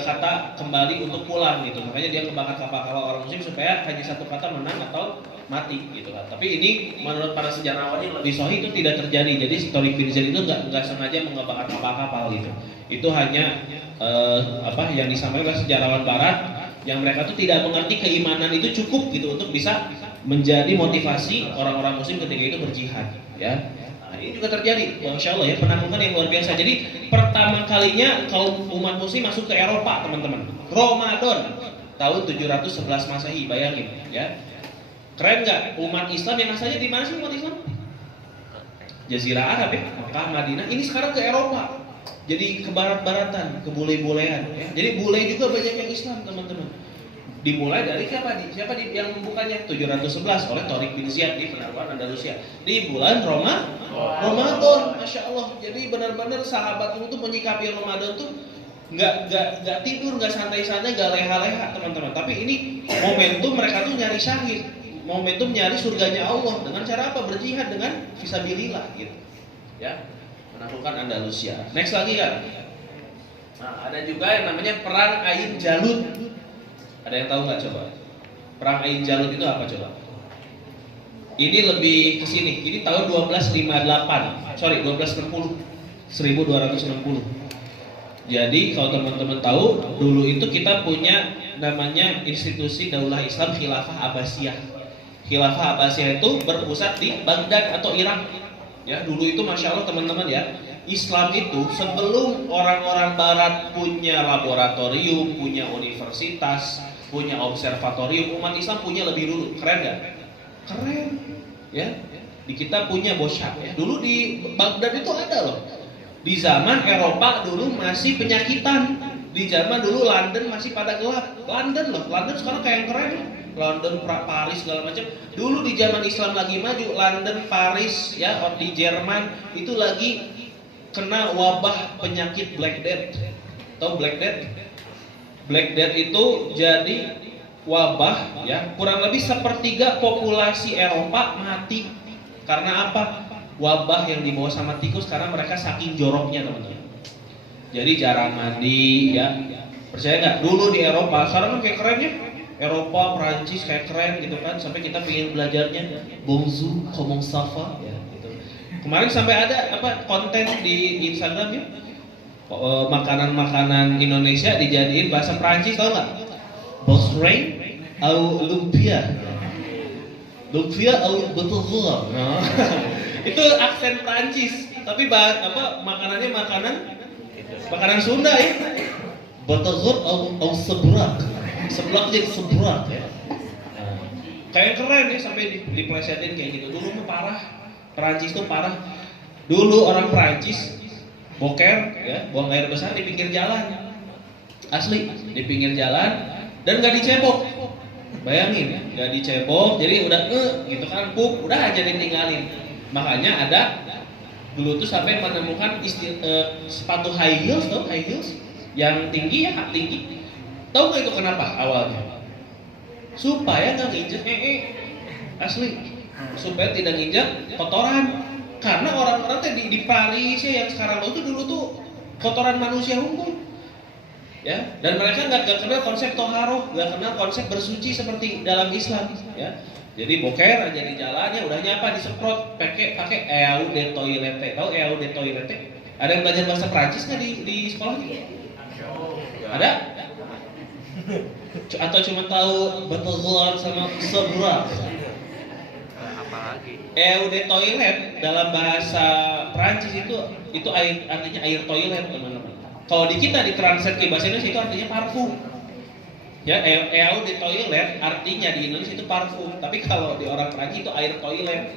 kata kembali untuk pulang gitu. Makanya dia ngebakar kapal orang muslim supaya hanya satu kata menang atau mati gitu kan. Tapi ini menurut para sejarawan yang lebih sahih itu tidak terjadi. Jadi Tariq bin Ziyad itu nggak sengaja mengebakar kapal-kapal gitu. Itu hanya yang disampaikan oleh sejarawan Barat, yang mereka tuh tidak mengerti keimanan itu cukup gitu untuk bisa menjadi motivasi orang-orang muslim ketika itu berjihad ya. Nah, ini juga terjadi, Masya Allah ya, penaklukan yang luar biasa. Jadi pertama kalinya kaum umat muslim masuk ke Eropa, teman-teman, Ramadan tahun 711 Masehi, bayangin ya. Keren nggak? Umat Islam yang asalnya di mana sih umat Islam? Jazirah Arab ya, Mekah, Madinah, ini sekarang ke Eropa. Jadi ke barat-baratan, ke bule-bulean ya. Jadi bule juga banyak yang Islam, teman-teman. Dimulai dari siapa yang membukanya? 711 oleh Tariq bin Ziyad di penaklukan Andalusia di bulan Ramadan, Masya Allah. Jadi benar-benar sahabat itu menyikapi Ramadan tuh nggak tidur, nggak santai-santai, nggak leha-leha, teman-teman. Tapi ini momentum mereka tuh nyari syahid, momentum nyari surganya Allah dengan cara apa? Berjihad dengan fisabilillah gitu ya, menaklukkan Andalusia. Next lagi kan, nah ada juga yang namanya Perang Ain Jalut. Ada yang tahu nggak coba? Perang Ain Jalut itu apa coba? Ini lebih ke sini. Ini tahun 1260. Jadi kalau teman-teman tahu, dulu itu kita punya namanya institusi Daulah Islam Khilafah Abbasiyah. Khilafah Abbasiyah itu berpusat di Baghdad atau Irak. Ya, dulu itu Masya Allah teman-teman ya, Islam itu sebelum orang-orang Barat punya laboratorium, punya universitas, punya observatorium, umat Islam punya lebih dulu. Keren nggak? Keren, ya. Di kita punya Boshak ya. Dulu di Baghdad itu ada loh. Di zaman Eropa dulu masih penyakitan. Di zaman dulu London masih pada gelap. London sekarang kayak yang keren. London, Paris segala macam. Dulu di zaman Islam lagi maju, London, Paris ya, di Jerman itu lagi kena wabah penyakit Black Death. Tahu Black Death? Black Death itu jadi wabah ya, kurang lebih sepertiga populasi Eropa mati. Karena apa? Wabah yang dibawa sama tikus karena mereka saking joroknya, teman-teman. Jadi jarang mandi ya. Percaya nggak? Dulu di Eropa, sekarang kan kayak keren ya. Eropa, Prancis kayak keren gitu kan, sampai kita pengen belajarnya bonjour, comment ça va ya gitu. Kemarin sampai ada konten di Instagram ya, makanan-makanan Indonesia dijadiin bahasa Prancis, tau nggak? Bosrain au lumpia au betul. Nah, itu aksen Prancis, tapi makanannya makanan Sunda ya. Betul au seblak. Seblak jadi seblak ya. Nah, kayak keren ya, sampai diplesetin kayak gitu. Dulu mah parah, Perancis tuh parah. Dulu orang Perancis boker ya, buang air besar di pinggir jalan. Asli, di pinggir jalan dan nggak dicebok. Bayangin ya, nggak dicebok, jadi udah gitu kan, pup, udah aja ditinggalin. Makanya ada dulu tuh sampai menemukan sepatu high heels, tau high heels yang tinggi ya, hak tinggi. Tahu nggak itu kenapa awalnya? Supaya nggak nginjek asli, supaya tidak nginjek kotoran. Karena orang-orang teh di Paris ya, yang sekarang itu dulu tuh kotoran manusia unggul, ya. Dan mereka nggak kenal konsep toharoh, nggak kenal konsep bersuci seperti dalam Islam, ya. Jadi boker aja di jalannya, udah nyapa disemprot, pakai eau de toilette. Tahu eau de toilette? Ada yang belajar bahasa Prancis nggak di sekolah gitu? Ada? Atau cuma tahu betul sama seblak? Apalagi? Eau de toilette dalam bahasa Prancis itu artinya air toilet, teman-teman. Kalau di kita ditranslate ke bahasa Indonesia itu artinya parfum. Ya, eau di toilet artinya di Indonesia itu parfum, tapi kalau di orang Perancis itu air toilet.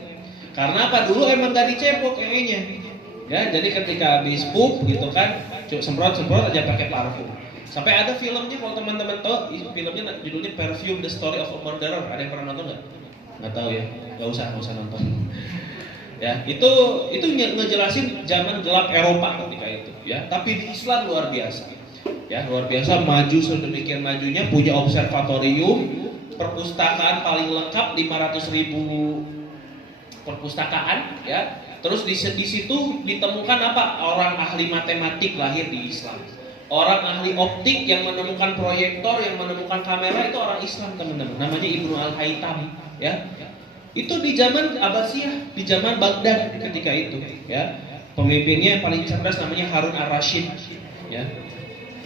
Karena apa? Dulu emang gak dicepok ewe-nya. Ya, jadi ketika habis pup gitu kan, semprot aja pakai parfum. Sampai ada filmnya kalau teman-teman tahu, filmnya judulnya Perfume The Story of a Murderer. Ada yang pernah nonton nggak? Nggak tahu ya, nggak usah nonton. Ya, itu ngejelasin zaman gelap Eropa ketika itu. Ya, tapi di Islam luar biasa. Ya, luar biasa, maju sedemikian majunya, punya observatorium, perpustakaan paling lengkap 500.000 perpustakaan, ya. Terus di situ ditemukan apa? Orang ahli matematik lahir di Islam. Orang ahli optik yang menemukan proyektor, yang menemukan kamera itu orang Islam, teman-teman. Namanya Ibnu Al-Haytham, ya. Itu di zaman Abbasiyah, di zaman Baghdad ketika itu, ya. Pemimpinnya yang paling cerdas namanya Harun Ar-Rasyid, ya.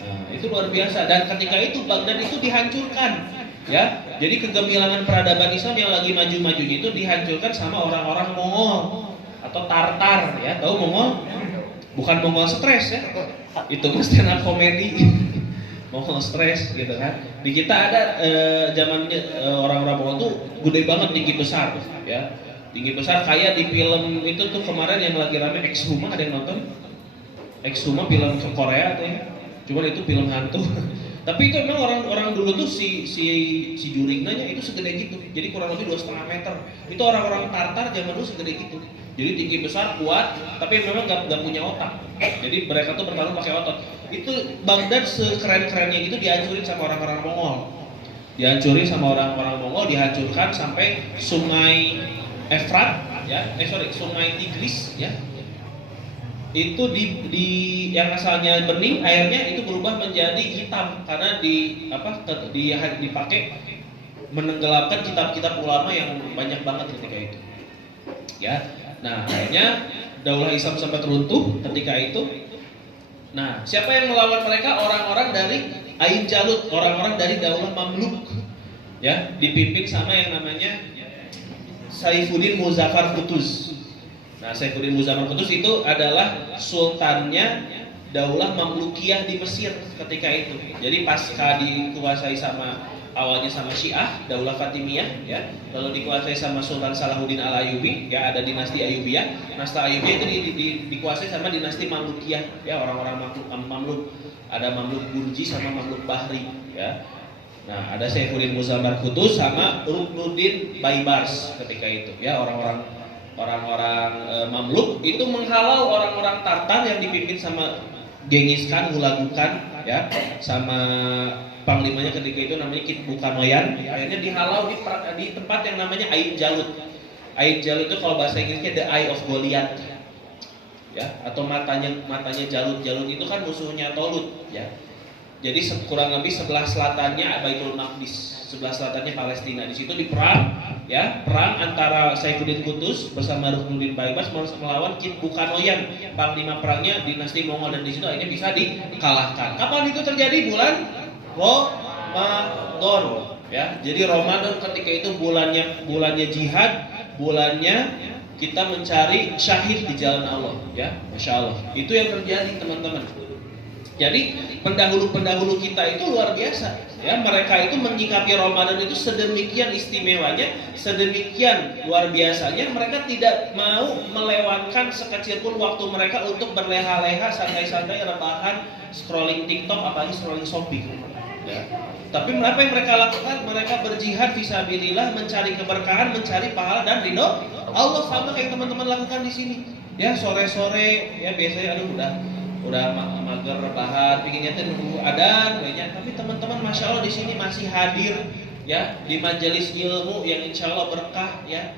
Nah, itu luar biasa, dan ketika itu Baghdad itu dihancurkan, ya. Jadi kegemilangan peradaban Islam yang lagi maju-majunya itu dihancurkan sama orang-orang Mongol atau Tartar, ya. Tahu Mongol? Bukan Mongol stres, ya. Itu mah stand up komedi. Mongol stres gitu kan. Di kita ada zamannya orang-orang Mongol tuh gede banget, tinggi besar, ya. Tinggi besar kayak di film itu tuh kemarin yang lagi rame Exhuma, ada yang nonton? Exhuma film ke Korea tuh ya. Cuman itu film hantu. Tapi itu memang orang-orang dulu tuh si Jurignanya itu segede gitu. Jadi kurang lebih 2,5 meter. Itu orang-orang Tartar zaman dulu segede gitu. Jadi tinggi besar, kuat, tapi memang nggak punya otak. Jadi mereka tuh bertarung pakai otot. Itu Baghdad sekeren-kerennya gitu dihancurin sama orang-orang Mongol. Dihancurin sama orang-orang Mongol, dihancurkan sampai Sungai Efrat, ya, Sungai Tigris, ya. Itu yang asalnya bening, airnya itu berubah menjadi hitam karena dipakai menenggelamkan kitab-kitab ulama yang banyak banget ketika itu. Ya. Nah, akhirnya Daulah Islam sempat runtuh ketika itu. Nah, siapa yang melawan mereka? Orang-orang dari Ain Jalut, orang-orang dari Daulah Mamluk. Ya, dipimpin sama yang namanya Saifuddin Muzaffar Qutuz. Nah, Saifuddin Muzaffar Qutuz itu adalah sultannya Daulah Mamlukiyah di Mesir ketika itu. Jadi pasca dikuasai awalnya sama Syiah, Daulah Fatimiyah, ya. Lalu dikuasai sama Sultan Salahuddin Al-Ayyubi, ya, ada dinasti Ayyubiyah. Dinasti Ayyubiyah itu dikuasai sama dinasti Mamlukiyah, ya, orang-orang Mamluk. Ada Mamluk Burji sama Mamluk Bahri, ya. Nah, ada Saifuddin Muzaffar Qutuz sama Ruknuddin Baibars ketika itu, ya, orang-orang Mamluk itu menghalau orang-orang Tartar yang dipimpin sama Genghis Khan, Hulagu Khan, ya, sama panglimanya ketika itu namanya Kitbukanoyan. Akhirnya dihalau di tempat yang namanya Ain Jalut. Ain Jalut itu kalau bahasa Inggrisnya the eye of Goliath, ya, atau matanya Jalut. Jalut itu kan musuhnya Tolut, ya. Jadi kurang lebih sebelah selatannya Baitul Maqdis, sebelah selatannya Palestina. Di situ diperang, ya, perang antara Saifuddin Qutuz bersama Ruknuddin Baibars melawan Kitbukanoyan, panglima perangnya dinasti Mongol, dan di situ akhirnya bisa dikalahkan. Kapan itu terjadi? Bulan Ramadan, ya. Jadi Ramadan ketika itu bulannya jihad, bulannya kita mencari syahid di jalan Allah, ya. Masya Allah. Itu yang terjadi, teman-teman. Jadi pendahulu kita itu luar biasa, ya. Mereka itu menyikapi Ramadan itu sedemikian istimewanya, sedemikian luar biasanya. Mereka tidak mau melewatkan sekecil pun waktu mereka untuk berleha-leha, santai-santai, rebahan, scrolling TikTok, apalagi scrolling Shopee, ya. Tapi apa yang mereka lakukan? Mereka berjihad fisabilillah, mencari keberkahan, mencari pahala dan ridho Allah, sama kayak teman-teman lakukan di sini. Ya, sore-sore, ya, biasanya udah mager rebahan, pinginnya tuh nunggu adzan kayaknya. Tapi teman-teman Masya Allah di sini masih hadir, ya, di majelis ilmu yang insya Allah berkah, ya.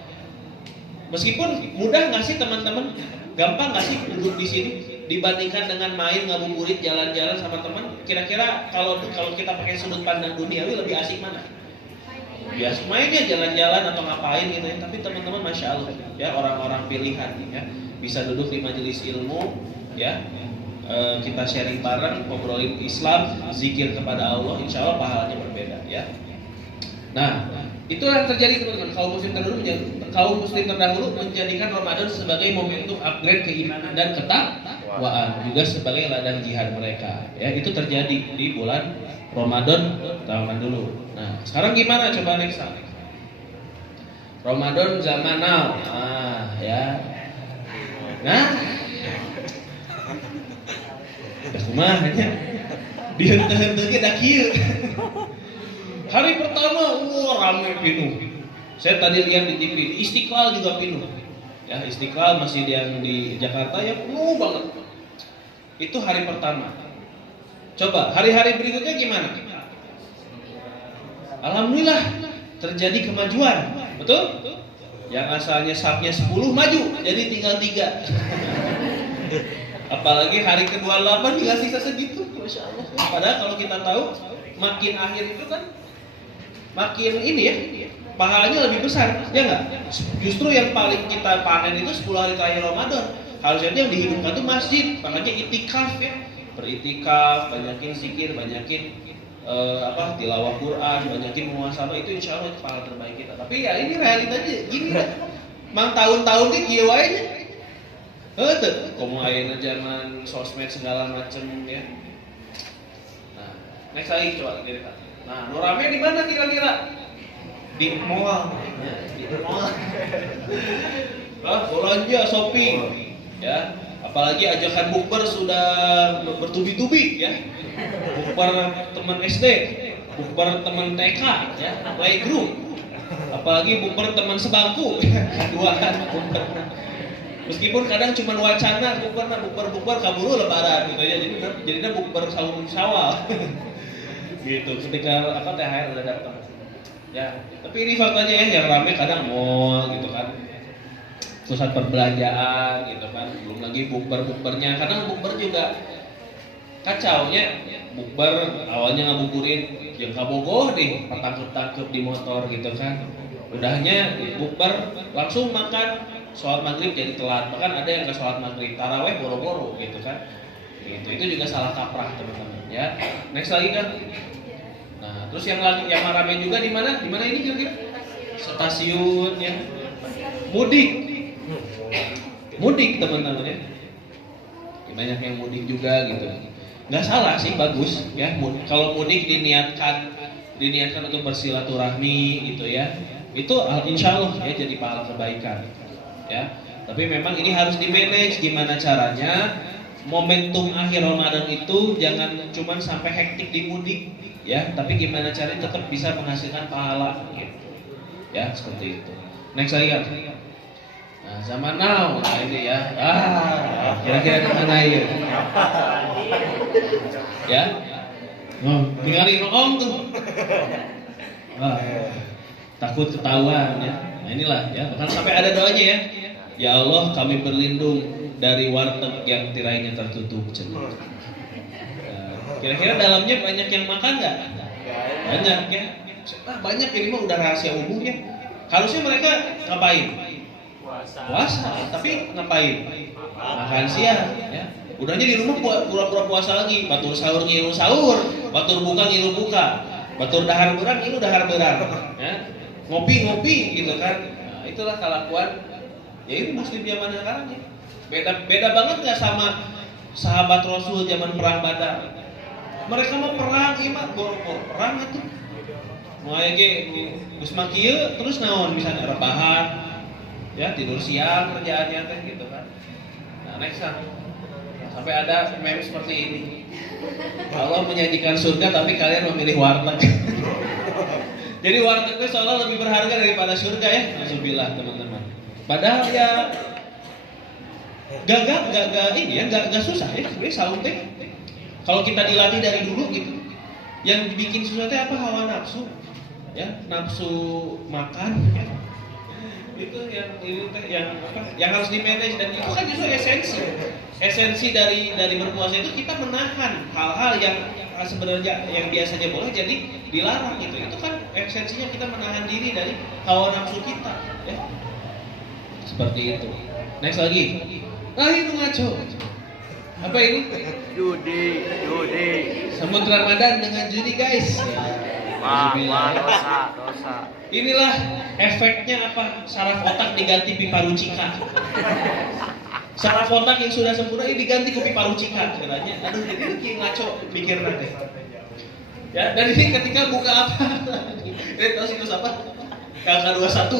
Meskipun mudah nggak sih teman-teman, gampang nggak sih duduk di sini dibandingkan dengan main ngabuburit jalan-jalan sama teman? Kira-kira kalau kita pakai sudut pandang duniawi lebih asik mana? Ya, mainnya jalan-jalan atau ngapain gitu ya. Tapi teman-teman Masya Allah, ya, orang-orang pilihan, ya, bisa duduk di majelis ilmu, ya. Kita sharing bareng, ngobrolin Islam, zikir kepada Allah, insya Allah pahalanya berbeda, ya. Nah, itu yang terjadi, teman-teman. Kaum muslim terdahulu menjadikan Ramadan sebagai momentum upgrade keimanan dan ketakwaan. Taqwaan juga sebagai ladang jihad mereka. Ya, itu terjadi di bulan Ramadan tahun dulu. Nah, sekarang gimana coba next time? Ramadan zaman now. Nah, ya. Nah, dah kumaha nya? Dihenteu-henteu ge da kieu. Hari pertama, wah ramai penuh. Saya tadi lihat di TV, di Istiqlal juga penuh. Ya, Istiqlal masih yang di Jakarta ya penuh banget. Itu hari pertama. Coba hari-hari berikutnya gimana? Alhamdulillah terjadi kemajuan, betul? Yang asalnya safnya 10 maju, jadi tinggal 3. Apalagi hari ke-28 tinggal sisa segitu, Masya Allah. Padahal kalau kita tahu, makin akhir itu kan makin ini ya, pahalanya lebih besar, ya nggak? Justru yang paling kita panen itu 10 hari terakhir Ramadan. Harusnya yang dihidupkan itu masjid, makanya itikaf ya, beritikaf, banyakin zikir, banyakin tilawah Quran, banyakin muhasabah, itu insya Allah itu pahala terbaik kita. Tapi ya ini realitanya gini lah, mang tahun-tahun ini kieu wae nya. Heuh, komo ayeuna zaman sosmed segala macem ya. Nah, next lagi coba kita. Nah, nu rame di mana kira-kira? Di mall. Ya, di mall. Belanja shopping. Ya, apalagi ajakan bukber sudah bertubi-tubi ya. Bukber teman SD, bukber teman TK ya, playgroup. Apalagi bukber teman sebangku. Duaan bukber. Meskipun kadang cuma wacana bukber kaburu lebaran gitu ya. Jadinya bukber sahur Syawal. Gitu ketika THR udah datang ya, tapi ini faktanya ya, yang ramai kadang mall gitu kan, pusat perbelanjaan gitu kan, belum lagi bukbernya. Kadang bukber juga kacau nya, bukber awalnya ngabuburit yang kabogoh deh, tangkep di motor gitu kan, udahnya bukber langsung makan, sholat maghrib jadi telat, bahkan ada yang ke sholat maghrib taraweh boro-boro gitu kan. Itu juga salah kaprah teman-teman ya. Next lagi kan. Nah, terus yang ramai juga di mana? Di mana ini kira-kira? Stasiun ya. Mudik teman-teman ya. Banyak yang mudik juga gitu. Nggak salah sih, bagus ya. Kalau mudik diniatkan untuk bersilaturahmi gitu ya. Itu insya Allah ya jadi pahala kebaikan ya. Tapi memang ini harus di-manage gimana caranya. Momentum akhir Ramadan itu jangan cuma sampai hektik di mudik ya, tapi gimana caranya tetap bisa menghasilkan pahala gitu. Ya, seperti itu. Next lagi kan. Nah, zaman now ini ya. Kira-kira di mana ya? Ya. Tinggalin ngomong tuh. Takut ketahuan ya. Nah, inilah ya, bahkan sampai ada doanya ya. Ya Allah, kami berlindung dari warteg yang tirainya tertutup. Kira-kira dalamnya banyak yang makan nggak? Banyak ya. Banyak, ini mah udah rahasia umum ya. Harusnya mereka ngapain? Puasa. Tapi ngapain? Makan siang ya. Udahnya di rumah pura-pura puasa lagi. Batur sahur ngilu sahur, batur buka ngilu buka, batur dahar berang ngilu dahar berang ya. Ngopi gitu kan. Nah, itulah kelakuan ya ini muslim zaman sekarang ya. Beda banget nggak sama sahabat Rasul zaman perang Badar. Mereka mah perang, iman perang itu. Mulai geus makieu terus naon misalnya rebahan, ya tidur siang kerjaannya teh gitu kan. Nah next sampai ada meme seperti ini. Allah menyajikan surga tapi kalian memilih warteg. Jadi warteg itu seolah lebih berharga daripada surga ya. Alhamdulillah teman-teman. Padahal ya gak susah ya sebenarnya sahur teh. Kalau kita dilatih dari dulu gitu, yang bikin susah teh apa? Hawa nafsu, ya nafsu makan. Ya. Itu yang harus di manage, dan itu kan justru esensi dari berpuasa itu kita menahan hal-hal yang sebenarnya yang biasanya boleh jadi dilarang gitu. Itu kan esensinya kita menahan diri dari hawa nafsu kita. Ya. Seperti itu. Next lagi. Itu ngaco. Apa ini? Judi. Sambut Ramadan dengan judi, guys. Dosa. Inilah efeknya apa? Saraf otak diganti pipa rucika. Saraf otak yang sudah sempurna ini diganti kopi parucikan caranya. Aduh, jadi kieu ngaco mikir nanti. Ya, dan ini ketika buka apa? Tahu situs apa? KK21.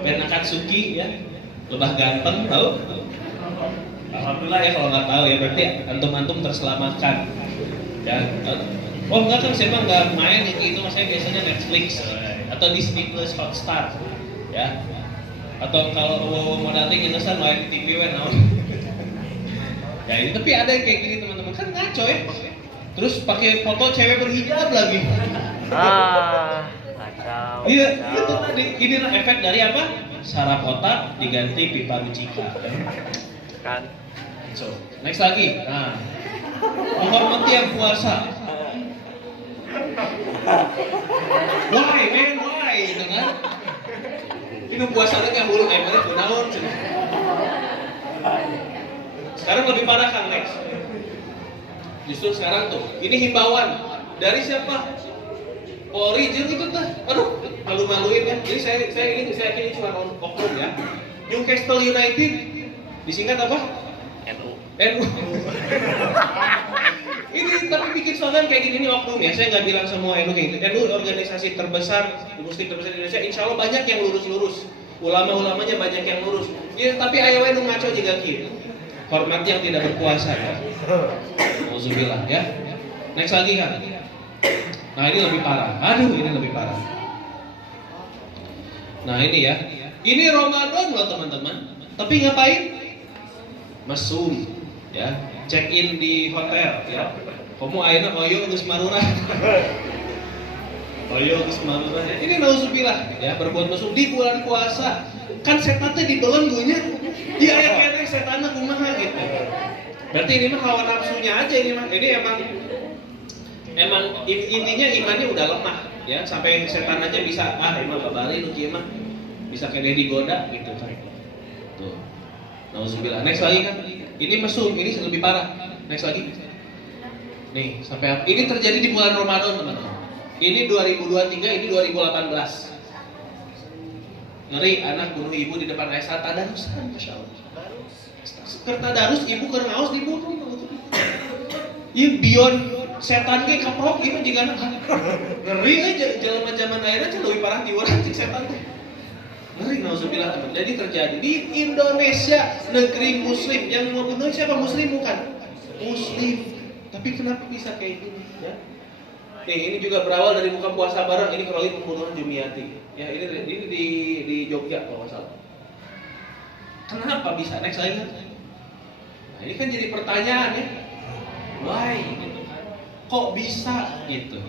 Benakan Suki ya. Lebah ganteng tahu? Alhamdulillah ya kalau nggak tahu ya berarti antum-antum terselamatkan. Ya. Oh enggak kan saya mah nggak main itu maksudnya biasanya Netflix atau Disney Plus Hotstar ya. Atau kalau mau dating ingesan live TV naon. Ya ini tapi ada yang kayak gini teman-teman kan ngaco ya. Terus pakai foto cewek berhijab lagi. Kacau. Iya, itu tadi. Inilah efek dari apa? Saraf otak diganti pipa rucika. Kan. So, next lagi. Nah, menghormati yang puasa. Why, man, why? Gitu kan? Ini puasanya nggak buruk, mana kunaon. Sekarang lebih parah Kang, next. Justru sekarang tuh, ini himbauan dari siapa? Polri jeung itu tuh, aduh, malu-maluin kan. Jadi saya yakin ini cuma oknum ya. Newcastle United disingkat apa? NU. Ini tapi bikin slogan kayak gini ini oknum ya. Saya nggak bilang semua NU kayak gitu. NU organisasi terbesar, muslim terbesar di Indonesia. Insya Allah banyak yang lurus-lurus. Ulama-ulamanya banyak yang lurus. Ya tapi ayo nu ngaco juga gitu. Hormat yang tidak berkuasa ya. Alhamdulillah ya. Next lagi kan. Nah ini lebih parah. Aduh ini lebih parah. Nah ini ya. Ini Ramadan loh teman-teman. Tapi ngapain? Mesum ya. Check in di hotel ya. Kamu ayeuna oyo geus marurah. Oyo geus marurah. Ini nauzubillah ya berbuat mesum di bulan puasa. Kan setan teh dibelenggunya. Di ayat kene setanna kumaha gitu. Berarti ini mah hawa nafsunya aja ini mah. Ini emang intinya imannya udah lemah ya sampai setan aja bisa emang babari nu kieu mah bisa kene digoda gitu kan. Tuh. Nauzubillah. Next lagi kan. Ini mesum, ini lebih parah. Next lagi. Nih, sampai ini terjadi di bulan Ramadan, teman-teman. Ini 2023, ini 2018. Ngeri anak bunuh ibu di depan ayah saat tadarusan, Masya Allah. Tadarus ibu keur ngaos dibunuh. Ieu beyond setan ge kapok ieu juga anak. Ngeri aja jelema zaman ayeuna teh leuwih parah di urang cek setan teh. Ngeri nauzubillah teman. Jadi terjadi di Indonesia, negeri muslim. Yang membunuh siapa? Muslim bukan? Muslim. Tapi kenapa bisa kayak gini ya? Nih, ini juga berawal dari buka puasa bareng. Ini kembali pembunuhan Jumiati. Ya, ini di Jogja kalau nggak salah. Kenapa bisa? Next lagi kan? Nah, ini kan jadi pertanyaan ya. Why? Kok bisa gitu?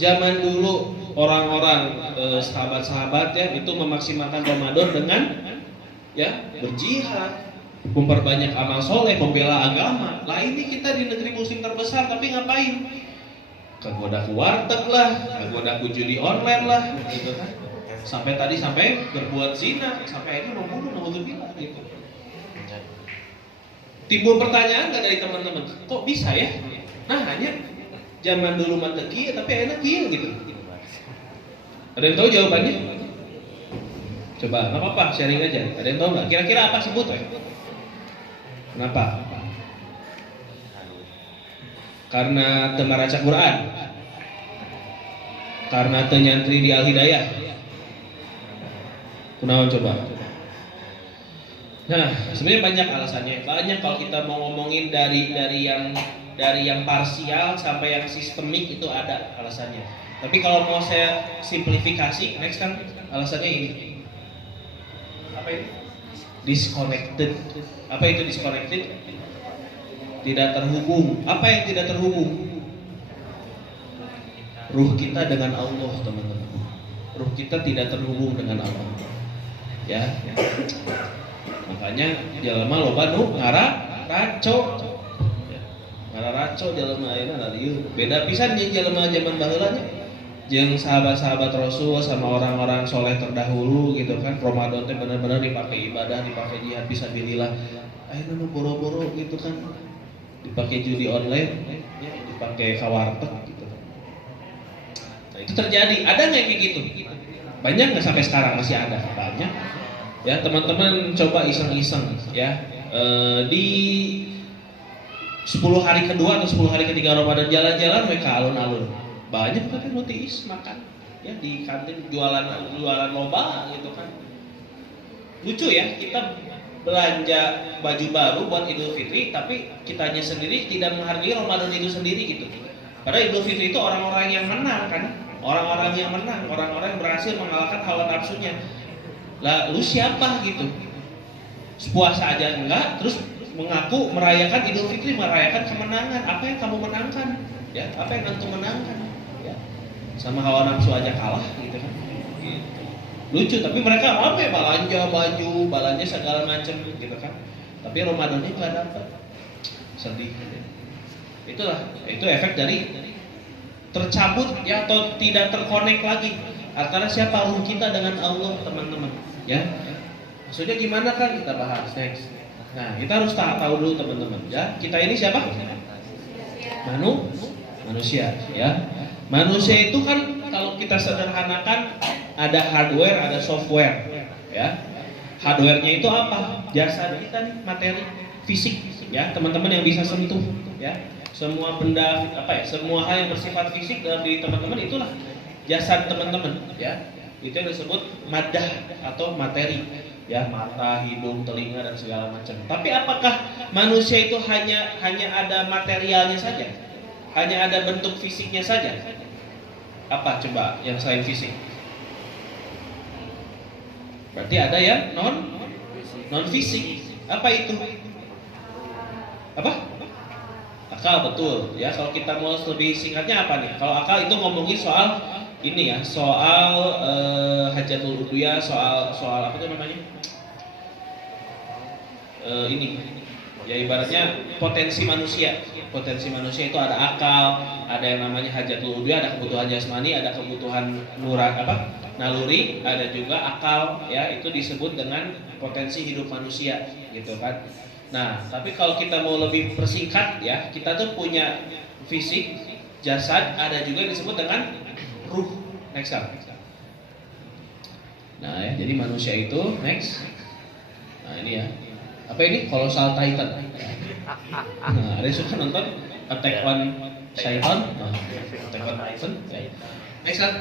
Zaman dulu orang-orang sahabat-sahabat ya itu memaksimalkan Ramadan dengan ya berjihad, memperbanyak amal soleh, membela agama. Lah ini kita di negeri muslim terbesar tapi ngapain? Kegoda ku warteg lah, kegoda ku judi online lah, gitu kan. Sampai berbuat zina, sampai akhirnya membunuh, naudzubillah gitu. Timbul pertanyaan nggak dari teman-teman? Kok bisa ya? Nah hanya zaman dulu mah teu kieu tapi enak kieu gitu. Ada yang tahu jawabannya? Coba, nggak apa-apa, sharing aja. Ada yang tahu nggak? Kira-kira apa sebut? Kenapa? Karena teu maraca Quran. Karena teu nyantri di Al-Hidayah. Kunaon coba? Nah, sebenarnya banyak alasannya. Banyak kalau kita mau ngomongin dari yang parsial sampai yang sistemik itu ada alasannya. Tapi kalau mau saya simplifikasi, next kan alasannya ini. Apa ini? Disconnected. Apa itu disconnected? Tidak terhubung. Apa yang tidak terhubung? Ruh kita dengan Allah, teman-teman. Ruh kita tidak terhubung dengan Allah. Ya. Makanya jelema loba nu ngaraco. Ngaraco jelema ayeuna larieu. Beda pisan jeung jelema zaman baheula nya. Jeung sahabat-sahabat Rasul sama orang-orang soleh terdahulu gitu kan. Ramadan teh benar-benar dipakai ibadah, dipakai jihad fisabilillah. Ayeuna nu boro-boro gitu kan. Dipakai judi online, ya, dipakai kawarteg gitu. Nah, itu terjadi. Ada nggak kayak gitu? Banyak nggak sampai sekarang masih ada? Banyak. Ya, teman-teman coba iseng-iseng ya. Di 10 hari kedua atau 10 hari ketiga Ramadan jalan-jalan ke alun-alun. Banyak kan notiis makan ya di kantin jualan loba gitu kan. Lucu ya, kita belanja baju baru buat Idul Fitri tapi kitanya sendiri tidak menghargai Ramadan itu sendiri gitu. Padahal Idul Fitri itu orang-orang yang menang kan. Orang-orang yang menang, orang-orang yang berhasil mengalahkan hawa nafsunya. Lah lu siapa gitu? Puasa aja enggak, terus mengaku merayakan Idul Fitri, merayakan kemenangan. Apa yang kamu menangkan? Ya, apa yang antum menangkan? Ya. Sama hawa nafsu aja kalah gitu kan. Gitu. Lucu, tapi mereka rame belanja baju, belanja segala macam gitu kan. Tapi Ramadannya enggak dapat. Sedih. Itulah, itu efek dari tercabut ya atau tidak terkonek lagi antara siapa ruh kita dengan Allah, teman-teman. Ya, maksudnya gimana kan kita bahas next. Nah, kita harus tahu dulu teman-teman. Ya, kita ini siapa? Manusia. Ya, manusia itu kan kalau kita sederhanakan ada hardware, ada software. Ya, hardwarenya itu apa? Jasad kita nih, materi, fisik. Ya, teman-teman yang bisa sentuh. Ya, semua benda semua hal yang bersifat fisik dalam diri teman-teman itulah jasad teman-teman. Ya. Itu yang disebut madah atau materi, ya, mata, hidung, telinga dan segala macam. Tapi apakah manusia itu hanya ada materialnya saja? Hanya ada bentuk fisiknya saja? Apa coba yang selain fisik? Berarti ada yang non fisik. Apa itu? Apa? Akal, betul. Ya, kalau kita mau lebih singkatnya apa nih? Kalau akal itu ngomongin soal ini ya, soal hajatul udhiyah, soal apa itu namanya? Ini ya ibaratnya potensi manusia. Potensi manusia itu ada akal, ada yang namanya hajatul udhiyah, ada kebutuhan jasmani, ada kebutuhan naluri, ada juga akal ya, itu disebut dengan potensi hidup manusia gitu kan. Nah, tapi kalau kita mau lebih persingkat ya, kita tuh punya fisik, jasad, ada juga yang disebut dengan ruh. Next up. Nah ya, jadi manusia itu next. Nah ini ya. Apa ini? Colossal Titan. Nah, ada yang suka nonton Attack on Titan? Nah, Attack on Titan. Next up.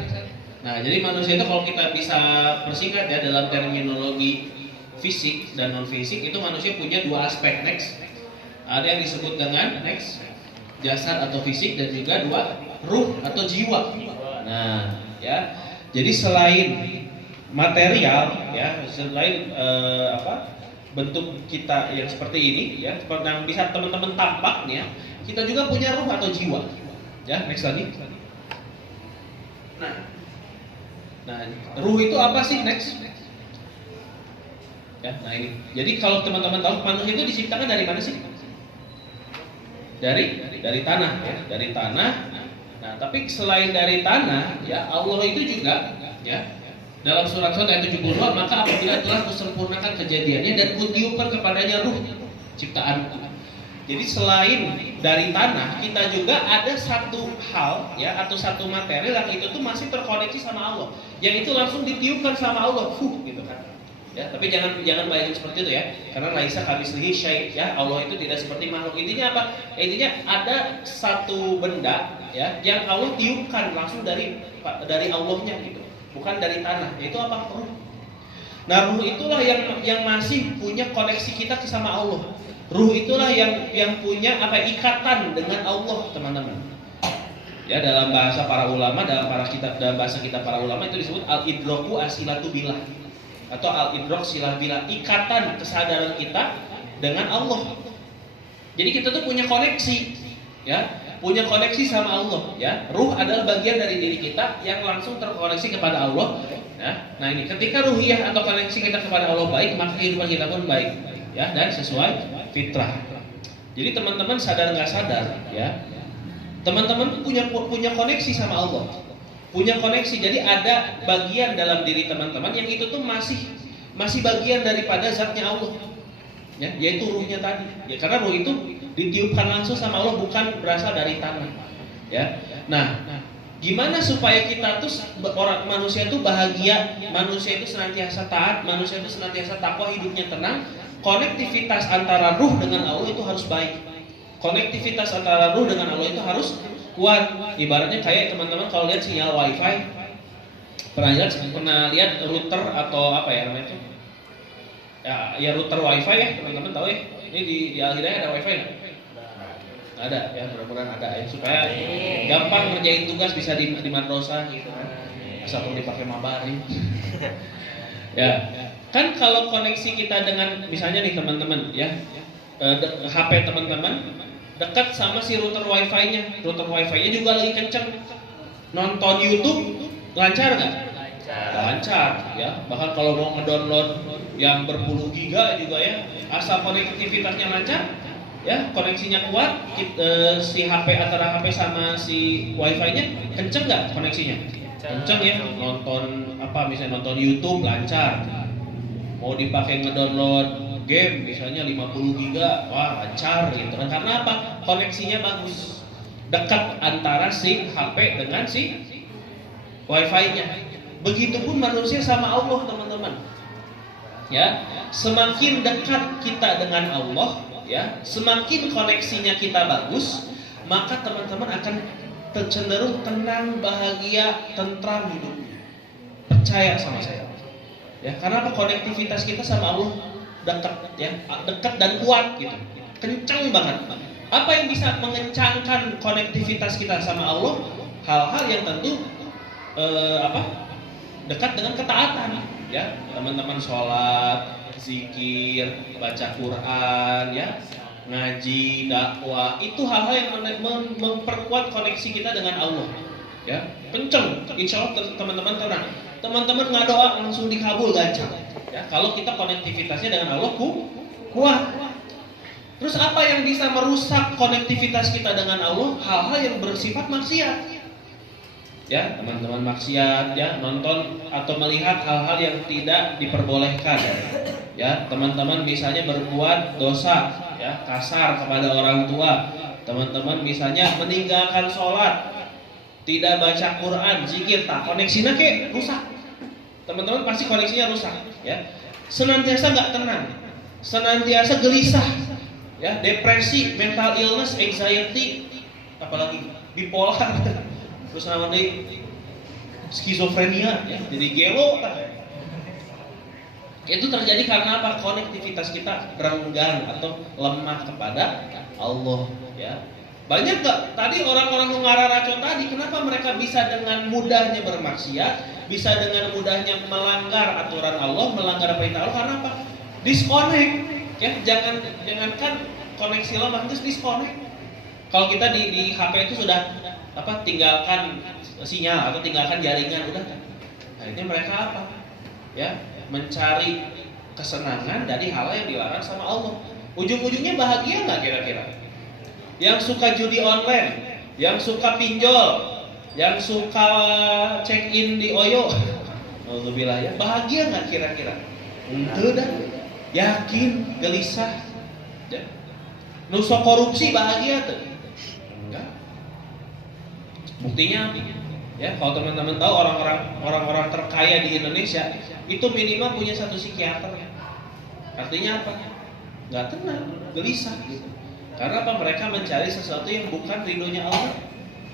Nah, jadi manusia itu kalau kita bisa persingkat ya dalam terminologi fisik dan non fisik itu manusia punya dua aspek. Next. Ada yang disebut dengan next jasad atau fisik dan juga dua ruh atau jiwa. Nah, ya. Jadi selain material ya, selain bentuk kita yang seperti ini ya, seperti yang bisa teman-teman tampak ya, kita juga punya ruh atau jiwa. Ya, next lagi. Nah, ruh itu apa sih? Next. Ya, nah ini. Jadi kalau teman-teman tahu manusia itu diciptakan dari mana sih? Dari tanah ya, dari tanah. Nah, tapi selain dari tanah, ya Allah itu juga ya dalam surat-surat ayat 72, maka apabila telah kusempurnakan kejadiannya dan kutiupkan kepadanya ruh ciptaan. Jadi selain dari tanah, kita juga ada satu hal ya atau satu materi yang itu tuh masih terkoneksi sama Allah. Yang itu langsung ditiupkan sama Allah, gitu kan. Ya, tapi jangan bayangin seperti itu ya. Karena laisa kamitslihi syai', ya. Allah itu tidak seperti makhluk. Intinya apa? Intinya ada satu benda ya yang Allah tiupkan langsung dari Allahnya gitu. Bukan dari tanah. Yaitu apa? Ruh. Nah, ruh itulah yang masih punya koneksi kita sama Allah. Ruh itulah yang punya ikatan dengan Allah, teman-teman. Ya, dalam bahasa para ulama, dalam bahasa kita para ulama itu disebut al-idraku asilatu billah. Atau al-idrak silah bila, ikatan kesadaran kita dengan Allah. Jadi kita tuh punya koneksi, ya, punya koneksi sama Allah, ya. Ruh adalah bagian dari diri kita yang langsung terkoneksi kepada Allah. Ya. Nah ini, ketika ruhiyah atau koneksi kita kepada Allah baik, maka kehidupan kita pun baik, ya, dan sesuai fitrah. Jadi teman-teman sadar nggak sadar, ya, teman-teman punya koneksi sama Allah. Punya koneksi, jadi ada bagian dalam diri teman-teman yang itu tuh masih bagian daripada zatnya Allah, ya, yaitu ruhnya tadi. Ya, karena ruh itu ditiupkan langsung sama Allah, bukan berasal dari tanah. Ya, nah Gimana supaya kita tuh orang manusia tuh bahagia, manusia itu senantiasa taat, manusia itu senantiasa takwa, hidupnya tenang. Konektivitas antara ruh dengan Allah itu harus baik. Konektivitas antara ruh dengan Allah itu harus kuat. Ibaratnya kayak teman-teman kalau lihat sinyal wifi, pernah lihat router atau apa ya namanya itu? Ya router wifi ya, teman-teman tahu ya. Ini di Al-Hidayah ada wifi nggak? Ada ya, mudah-mudahan ada ya, supaya gampang ngerjain tugas bisa di madrasah gitu kan. Asal pun dipakai mabari. Ya, kan kalau koneksi kita dengan misalnya nih teman-teman ya, HP teman-teman dekat sama si router wifi-nya. Router wifi-nya juga lagi kenceng. Nonton YouTube lancar nggak? Lancar ya. Bahkan kalau mau ngedownload yang berpuluh giga juga ya, asal konektivitasnya lancar ya, koneksinya kuat, si HP antara HP sama si wifi-nya kenceng nggak koneksinya? Kenceng ya. Nonton apa misalnya nonton YouTube lancar. Mau dipakai ngedownload game misalnya 50 giga, wah lancar gitu kan. Karena apa? Koneksinya bagus. Dekat antara si HP dengan si wifi-nya. Begitupun manusia sama Allah, teman-teman. Ya, semakin dekat kita dengan Allah, ya, semakin koneksinya kita bagus, maka teman-teman akan cenderung tenang, bahagia, tentram hidupnya. Percaya sama saya. Ya, karena apa? Konektivitas kita sama Allah dekat ya, dekat dan kuat gitu. Kencang banget. Apa yang bisa mengencangkan konektivitas kita sama Allah? Hal-hal yang tentu dekat dengan ketaatan ya. Teman-teman sholat, zikir, baca Quran ya, ngaji, dakwah, itu hal-hal yang memperkuat koneksi kita dengan Allah ya. Kenceng, insya Allah teman-teman tenang. Teman-teman nggak doa langsung dikabul gancang ya, kalau kita konektivitasnya dengan Allah kuat. Terus apa yang bisa merusak konektivitas kita dengan Allah? Hal-hal yang bersifat maksiat ya, teman-teman, maksiat ya, nonton atau melihat hal-hal yang tidak diperbolehkan ya. Teman-teman misalnya berbuat dosa ya, kasar kepada orang tua. Teman-teman misalnya meninggalkan sholat, tidak baca Quran, zikir, tak koneksinya kayak rusak. Teman-teman pasti koneksinya rusak ya. Senantiasa nggak tenang, senantiasa gelisah ya, depresi, mental illness, anxiety, apalagi bipolar, terus namanya skizofrenia ya, jadi gelo kan. Itu terjadi karena apa? Konektivitas kita renggang atau lemah kepada Allah ya. Banyak gak tadi orang-orang mengarah racun tadi, kenapa mereka bisa dengan mudahnya bermaksiat, bisa dengan mudahnya melanggar aturan Allah, melanggar perintah Allah? Karena apa? Disconnect ya, jangankan koneksi lemah, terus disconnect. Kalau kita di HP itu sudah apa, tinggalkan sinyal atau tinggalkan jaringan, udah. Akhirnya mereka apa? Ya, mencari kesenangan dari hal yang dilarang sama Allah. Ujung-ujungnya bahagia nggak kira-kira? Yang suka judi online, yang suka pinjol, yang suka check in di Oyo, alhamdulillah ya, bahagia nggak kira-kira? Enggak dah, yakin, gelisah. Ya. Nusuk korupsi bahagia tuh? Enggak. Buktinya ya, kalau teman-teman tahu orang-orang terkaya di Indonesia itu minimal punya satu psikiater. Artinya apa? Nggak tenang, gelisah gitu. Karena apa? Mereka mencari sesuatu yang bukan ridhonya Allah.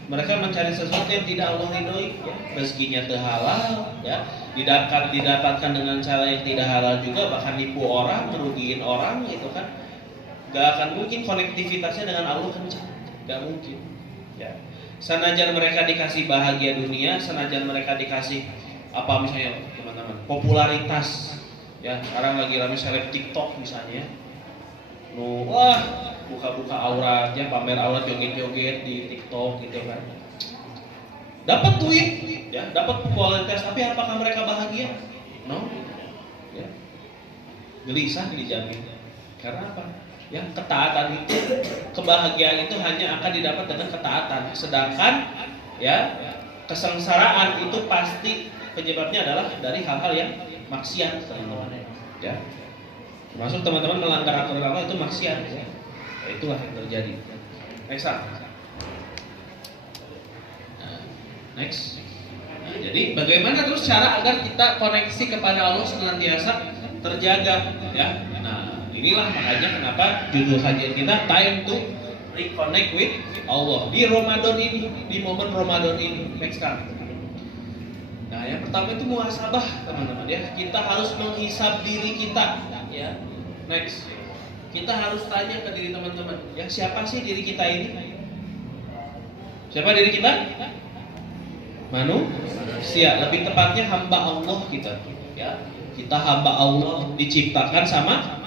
Mereka mencari sesuatu yang tidak Allah ridhoi ya. Rezekinya halal ya, didapatkan dengan cara yang tidak halal juga, bahkan nipu orang, merugiin orang gitu kan. Gak akan mungkin konektivitasnya dengan Allah kencang. Gak mungkin ya. Senajan mereka dikasih bahagia dunia, senajan mereka dikasih apa misalnya teman-teman, popularitas ya, sekarang lagi ramai seleb TikTok misalnya. Wah, buka-buka aurat ya, pamer aurat, joget-joget di TikTok gitu kan. Dapat duit ya, dapat popularitas, tapi apakah mereka bahagia? No. Ya. Gelisah dijamin. Karena apa? Ya, ketaatan itu, kebahagiaan itu hanya akan didapat dengan ketaatan. Sedangkan ya, kesengsaraan itu pasti penyebabnya adalah dari hal-hal yang maksiat, teman-teman. Ya. Termasuk teman-teman melanggar aturan Allah itu maksiat ya. Nah, itulah yang terjadi. Next. Next. Nah, jadi bagaimana terus cara agar kita koneksi kepada Allah senantiasa terjaga ya. Nah, inilah makanya kenapa judul kajian kita time to reconnect with Allah di Ramadan ini, di momen Ramadan ini. Next time. Nah, yang pertama itu muhasabah, teman-teman ya. Kita harus menghisab diri kita ya. Next. Kita harus tanya ke diri teman-teman, ya siapa sih diri kita ini? Siapa diri kita? Manusia, lebih tepatnya hamba Allah kita ya. Kita hamba Allah, diciptakan sama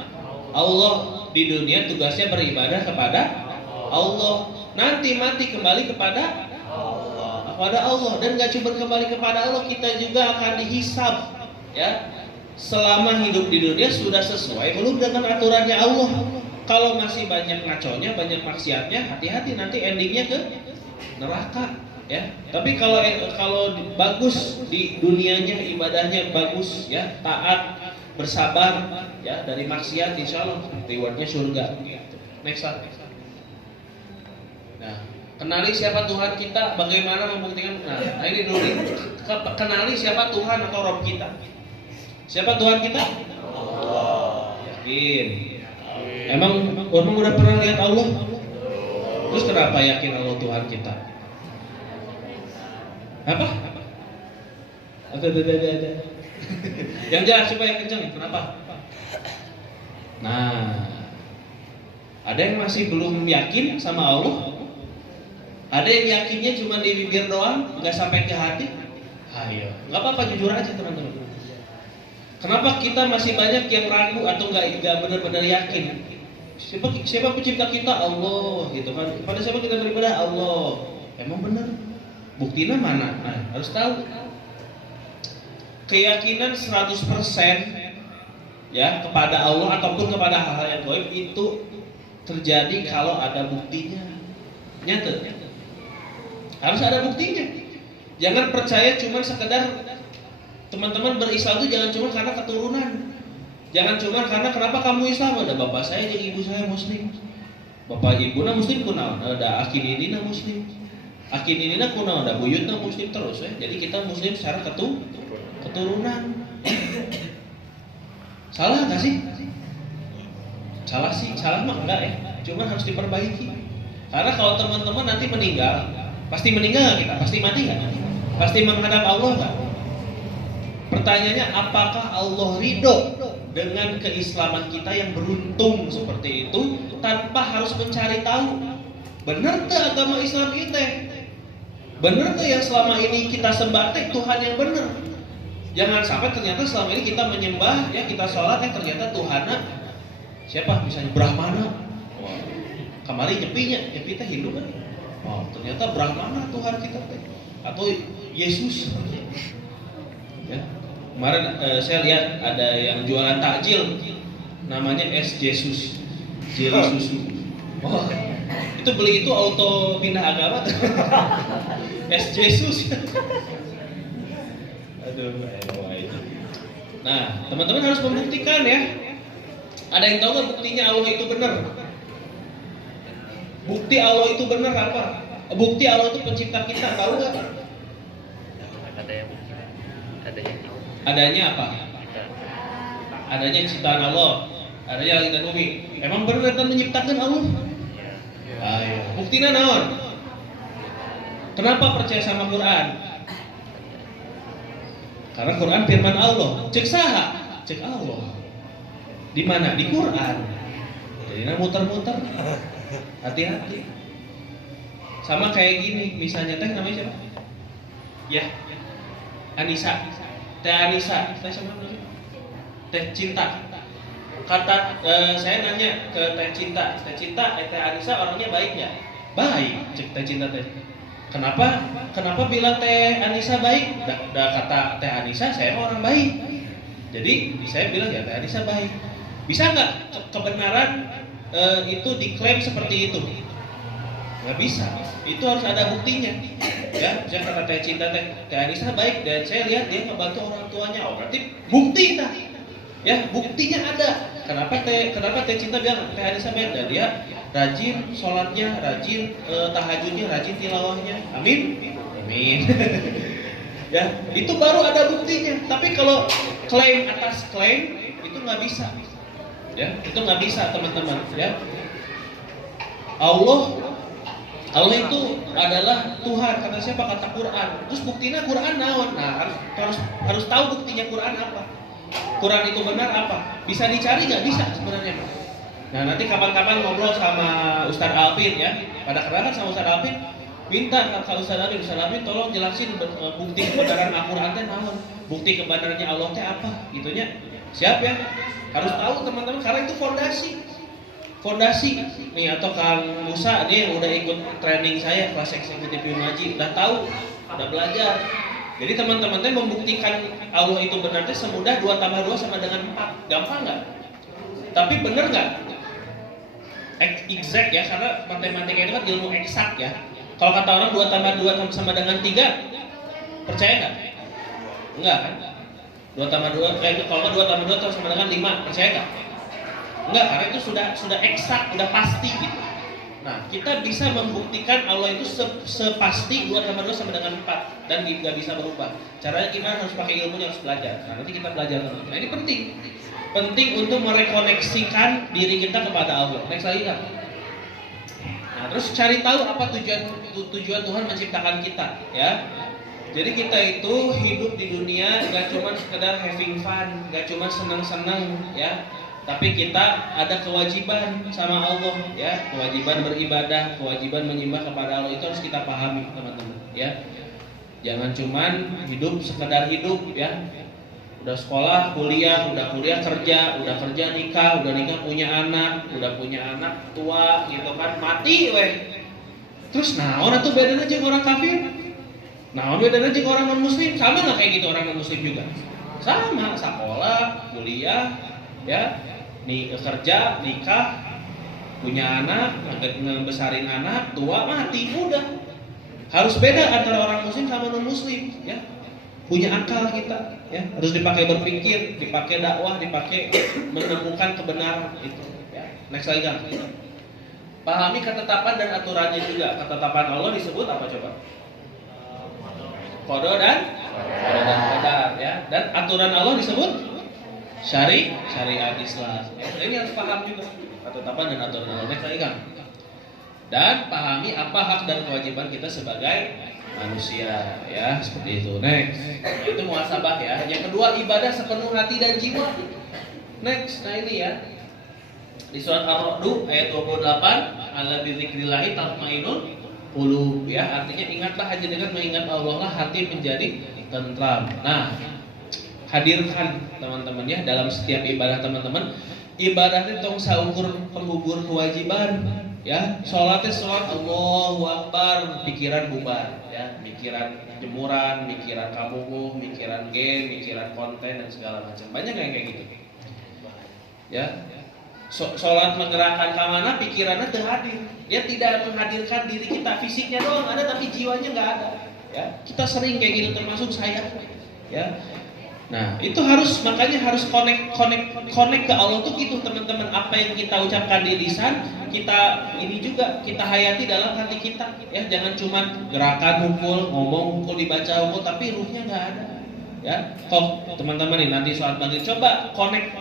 Allah, di dunia tugasnya beribadah kepada Allah. Nanti mati kembali kepada Allah, dan gak cuma kembali kepada Allah, kita juga akan dihisab ya. Selama hidup di dunia sudah sesuai belum dengan aturannya Allah. Kalau masih banyak ngaconya, banyak maksiatnya, hati-hati nanti endingnya ke neraka ya. Tapi kalau bagus di dunianya, ibadahnya bagus ya, taat, bersabar ya dari maksiat, insya Allah rewardnya surga. Next up. Nah, kenali siapa Tuhan kita, bagaimana membuktikan. Nah ini dulu nih. Kenali siapa Tuhan atau Rob kita. Siapa Tuhan kita? Allah. Yakin. Emang udah pernah lihat Allah? Terus kenapa yakin Allah Tuhan kita? Apa? Ada. Yang jelas supaya kenceng. Kenapa? Nah, ada yang masih belum yakin sama Allah? Ada yang yakinnya cuma di bibir doang, nggak sampai ke hati? Ayo, nggak apa-apa, jujur aja teman-teman. Kenapa kita masih banyak yang ragu atau nggak benar-benar yakin? Siapa pencipta kita? Allah, gitu kan? Pada siapa kita beribadah? Allah. Emang benar? Buktinya mana? Nah, harus tahu. Keyakinan 100% ya kepada Allah ataupun kepada hal-hal yang gaib itu terjadi kalau ada buktinya. Nyata. Harus ada buktinya. Jangan percaya cuma sekedar teman-teman berislam itu jangan cuma karena keturunan. Jangan cuma karena kenapa kamu Islam, ada bapak saya dan ibu saya muslim. Bapak ibunya muslim kunaon, ada akin ini muslim. Akin ini kunaon, ada buyutnya muslim terus ya. Jadi kita muslim secara keturunan. Salah enggak sih? Salah sih, salah mah enggak ya. Cuma harus diperbaiki. Karena kalau teman-teman nanti meninggal, pasti meninggal kita, pasti mati enggak? Pasti menghadap Allah enggak? Pertanyaannya, apakah Allah ridho dengan keislaman kita yang beruntung seperti itu tanpa harus mencari tahu? Benar tuh agama Islam kita? Benar tuh yang selama ini kita sembah teh Tuhan yang benar? Jangan sampai ternyata selama ini kita menyembah ya, kita sholat ternyata Tuhannya siapa? Misalnya Brahmana. Wah, kemarin nyepi teh Hindu kan? Wah, ternyata Brahmana Tuhan kita teh, atau Yesus. Ya. Kemarin saya lihat ada yang jualan takjil, namanya Es Jesus, jeli susu. Oh, itu beli itu auto pindah agama. Es Jesus. Aduh, nah, teman-teman harus membuktikan ya. Ada yang tahu nggak buktinya Allah itu benar? Bukti Allah itu benar apa? Bukti Allah itu pencipta kita, tahu nggak? Adanya apa? Adanya ciptaan Allah, adanya langit dan bumi. Emang benar kan menciptakan Allah? Ayo, buktinya naon? Kenapa percaya sama Quran? Karena Quran firman Allah. Cek saha? Cek Allah. Di mana? Di Quran. Jadi muter-muter. Hati-hati. Sama kayak gini, misalnya teh namanya siapa? Ya, Anissa. Teh Anissa, teh sama namanya? Teh Cinta. Kata saya nanya ke Teh Cinta, Teh Anissa orangnya baik nggak? Baik, cek Teh Cinta teh. Kenapa bilang Teh Anissa baik? Dah kata Teh Anissa saya orang baik. Jadi saya bilang ya Teh Anissa baik. Bisa nggak kebenaran itu diklaim seperti itu? Nggak bisa. Itu harus ada buktinya. Ya, saya kata Teh Cinta Teh Anissa baik dan saya lihat dia ngebantu orang tuanya. Oh berarti bukti dah. Ya buktinya ada. Kenapa Teh Cinta bilang Teh Anissa baik? Dan dia rajin sholatnya, rajin tahajudnya, rajin tilawahnya. Amin. Amin. Ya, itu baru ada buktinya. Tapi kalau klaim atas klaim itu nggak bisa. Ya, itu nggak bisa teman-teman. Ya, Allah itu adalah Tuhan, kata siapa? Kata Quran. Terus buktinya Quran naon? Nah, harus tahu buktinya Quran apa. Quran itu benar apa? Bisa dicari nggak? Bisa sebenarnya. Nah, nanti kapan-kapan ngobrol sama Ustadz Alvin ya. Pada kenalan sama Ustadz Alvin, minta ke Ustadz Alvin tolong jelasin bukti kebenaran Al-Quran teh naon? Bukti kebenarannya Allah teh apa? Gitunya. Siap ya? Harus tahu teman-teman, karena itu fondasi nih. Atau Kang Musa nih yang udah ikut training saya kelas eksekutif Yunaji, udah tahu, udah belajar. Jadi teman-teman teh membuktikan Allah itu benar teh semudah 2 tambah 2 sama dengan 4. Gampang nggak? Tapi benar nggak? Exact ya, karena matematika itu kan ilmu eksak ya. Kalau kata orang 2 tambah 2 sama dengan 3, percaya nggak? Enggak kan? 2 tambah 2, kalau 2 tambah 2 sama dengan 5, percaya nggak? Enggak, karena itu sudah eksak, sudah pasti gitu. Nah, kita bisa membuktikan Allah itu sepasti 2 tambah 2 sama dengan 4 dan tidak bisa berubah. Caranya gimana? Harus pakai ilmunya, harus belajar. Nah, nanti kita belajar. Nah, ini penting untuk merekoneksikan diri kita kepada Allah. Next lagi kan? Nah, terus cari tahu apa tujuan Tuhan menciptakan kita, ya. Jadi kita itu hidup di dunia gak cuma sekedar having fun, gak cuma senang-senang, ya. Tapi kita ada kewajiban sama Allah, ya. Kewajiban beribadah, kewajiban menyembah kepada Allah itu harus kita pahami, teman-teman, ya. Jangan cuma hidup sekedar hidup, ya. Udah sekolah, kuliah kerja nikah, udah nikah punya anak tua gitu kan, mati weh. Terus naon atuh bedana jeung orang kafir? Naon bedana jeung orang non muslim? Sama nggak kayak gitu orang non muslim juga? Sama, sekolah, kuliah, ya, nih kerja, nikah, punya anak, ngebesarin anak, tua, mati, udah. Harus beda antara orang muslim sama non muslim, ya. Punya akal kita, ya, harus dipakai berpikir, dipakai dakwah, dipakai menemukan kebenaran itu, ya. Next lagi kan. Pahami ketetapan dan aturannya juga. Ketetapan Allah disebut apa coba? Qada dan qadar, ya. Dan aturan Allah disebut syariat Islam. Ya, ini harus paham juga ketetapan dan aturan Allah. Next lagi kan. Dan pahami apa hak dan kewajiban kita sebagai manusia, ya, seperti itu. Next, itu muhasabah ya. Yang kedua, ibadah sepenuh hati dan jiwa. Next, nah ini ya, di surat Ar-Ra'd ayat 28, ala bidzikrillahi tatmainnul qulub, ya, artinya ingatlah hanya dengan mengingat Allah lah hati menjadi tentram. Nah, hadirkan teman-teman ya dalam setiap ibadah teman-teman. Ibadah itu tong saukur penggugur kewajiban. Ya, sholat Allahu Akbar, pikiran bubar, ya, pikiran jemuran, pikiran kamuguh, pikiran game, pikiran konten dan segala macam. Banyak yang kayak gitu. Ya, sholat menggerakkan kamana, pikirannya terhadir. Dia tidak menghadirkan diri kita, fisiknya doang ada tapi jiwanya nggak ada. Ya, kita sering kayak gitu, termasuk saya. Ya. Nah, itu makanya harus connect ke Allah tuh gitu teman-teman. Apa yang kita ucapkan di lisan, kita hayati dalam hati kita. Ya, jangan cuma gerakan ngomong dibaca hukul, tapi ruhnya nggak ada. Ya, kok teman-teman nih nanti sholat maghrib coba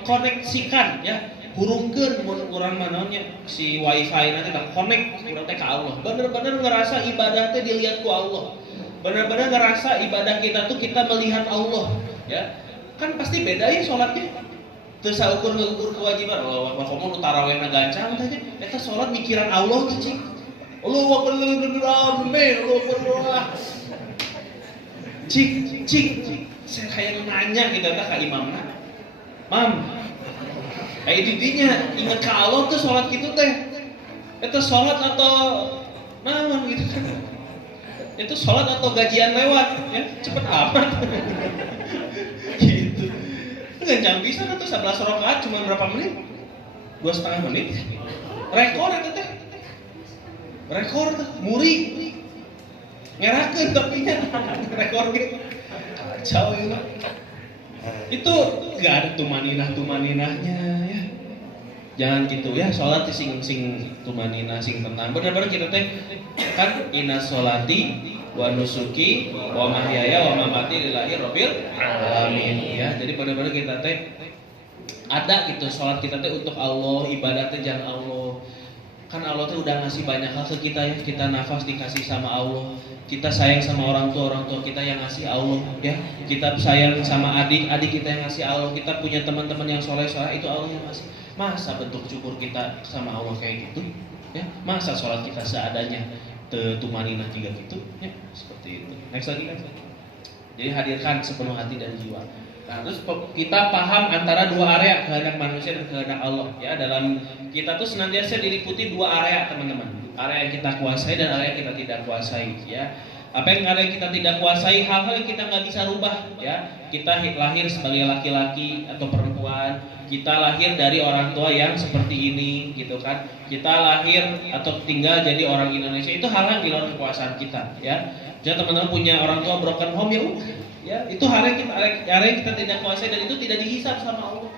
koneksikan, ya, hurungkeun urang manaonnya si wifi nanti tak connect urang teh ka Allah. Bener-bener ngerasa ibadah teh dilihat ku Allah. Bener-bener ngerasa ibadah kita tuh kita melihat Allah. Ya, kan pasti beda ya sholatnya. Terus ukur kewajiban. Allah kamu tarawehna gancang tanya. Eta sholat mikiran Allah tuh cik. Allahu akbar Allah. Cik. Saya kayak nanya kita ke imamna. Mam, kayak didinya ingat ke Allah tuh sholat gitu teh. Eta sholat atau naon gitu kan? Itu sholat atau gajian lewat, ya cepet amat. Gitu. Gancang bisa kan tuh 11 rakaat cuma berapa menit? 2,5 menit. Rekor itu teh. Rekor tuh, muri. Ngerakeun tapi nya rekor gitu. Kacau ya. Itu enggak ada tumaninahnya ya. Jangan gitu ya, sholat sing tumaninah sing tenang. Benar-benar kita teh kan inna sholati wa nusuki wa mahyaya wa mamati lillahi rabbil alamin. Ya, jadi benar-benar kita teh ada gitu sholat kita teh untuk Allah, ibadah teh jangan Allah. Kan Allah tuh udah ngasih banyak hal ke kita ya. Kita nafas dikasih sama Allah. Kita sayang sama orang tua kita yang ngasih Allah ya. Kita sayang sama adik kita yang ngasih Allah. Kita punya teman-teman yang soleh itu Allah yang ngasih. Masa bentuk syukur kita sama Allah kayak gitu ya? Masa sholat kita seadanya tumaninah juga gitu ya? Seperti itu. Next lagi kan. Jadi hadirkan sepenuh hati dan jiwa. Nah, terus kita paham antara dua area, kehendak manusia dan kehendak Allah ya. Dalam kita tuh senantiasa diliputi dua area, teman-teman. Area yang kita kuasai dan area yang kita tidak kuasai ya. Apa yang area yang kita tidak kuasai, hal-hal yang kita nggak bisa rubah ya. Kita lahir sebagai laki-laki atau perempuan, kita lahir dari orang tua yang seperti ini gitu kan. Kita lahir atau tinggal jadi orang Indonesia, itu hal yang di luar kekuasaan kita ya. Jadi teman-teman punya orang tua broken home ya udah ya, itu area yang kita tidak kuasai dan itu tidak dihisab sama Allah.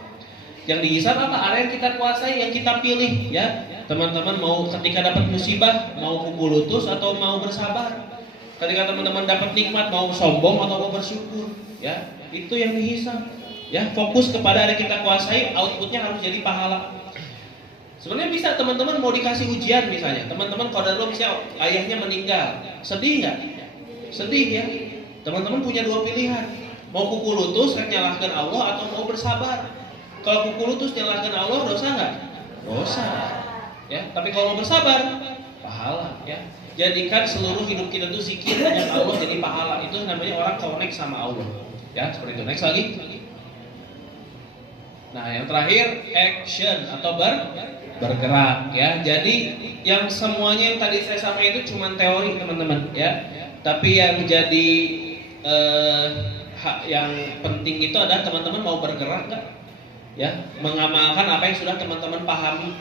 Yang dihisab apa? Area yang kita kuasai, yang kita pilih ya. Teman-teman mau ketika dapat musibah mau kuku lutut atau mau bersabar. Ketika teman-teman dapat nikmat mau sombong atau mau bersyukur ya. Itu yang dihisab. Ya, fokus kepada area yang kita kuasai, outputnya harus jadi pahala. Sebenarnya bisa teman-teman mau dikasih ujian misalnya. Teman-teman kalau misalnya ayahnya meninggal, sedih nggak? Sedih ya. Teman-teman punya dua pilihan. Mau kuku lutut nyalahkan Allah atau mau bersabar. Kalau kuku lutut nyalahkan Allah dosa nggak? Dosa. Ya, tapi kalau mau bersabar pahala ya. Jadikan seluruh hidup kita itu zikir dengan Allah jadi pahala. Itu namanya orang connect sama Allah. Ya, seperti itu. Next lagi. Nah, yang terakhir action atau bergerak ya. Jadi yang semuanya yang tadi saya sampaikan itu cuma teori, teman-teman ya. Tapi yang jadi yang penting itu adalah teman-teman mau bergerak nggak? Ya, mengamalkan apa yang sudah teman-teman pahami.